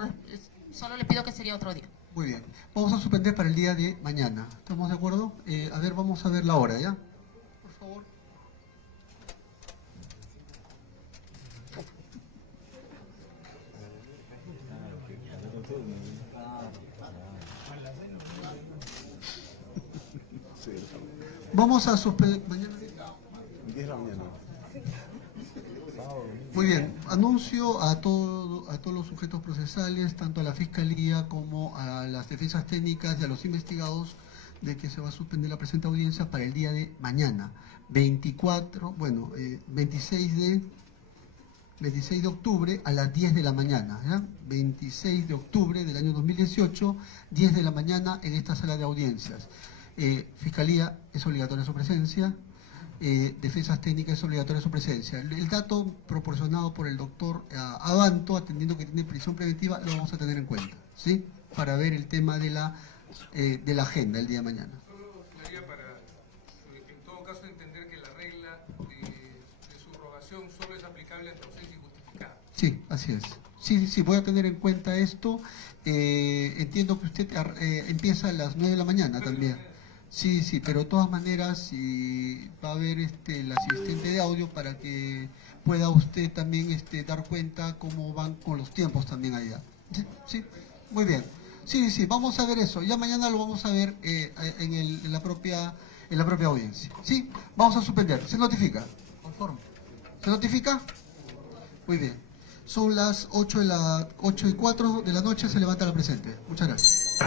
solo le pido que sería otro día. Muy bien. Vamos a suspender para el día de mañana. ¿Estamos de acuerdo? A ver, vamos a ver la hora, ¿ya? Por favor. Vamos a suspender... ¿Mañana? 10 de la mañana. Muy bien, anuncio a todos los sujetos procesales, tanto a la Fiscalía como a las defensas técnicas y a los investigados, de que se va a suspender la presente audiencia para el día de mañana, 26 de octubre a las 10 de la mañana, ¿ya? 26 de octubre del año 2018, 10 de la mañana en esta sala de audiencias. Fiscalía, es obligatoria su presencia. Defensas técnicas, es obligatoria su presencia. El dato proporcionado por el doctor Abanto, atendiendo que tiene prisión preventiva, lo vamos a tener en cuenta, ¿sí? Para ver el tema de la agenda el día de mañana. Solo sería para, en todo caso, entender que la regla de subrogación solo es aplicable ante ausencia injustificada. Sí, así es. Sí, voy a tener en cuenta esto. Entiendo que usted empieza a las 9 de la mañana también. Sí, pero de todas maneras va a haber el asistente de audio para que pueda usted también dar cuenta cómo van con los tiempos también allá. Sí, muy bien. Sí, vamos a ver eso. Ya mañana lo vamos a ver en la propia audiencia. Sí, vamos a suspender. ¿Se notifica? Conforme. ¿Se notifica? Muy bien. Son las 8:04 de la noche, se levanta la presente. Muchas gracias.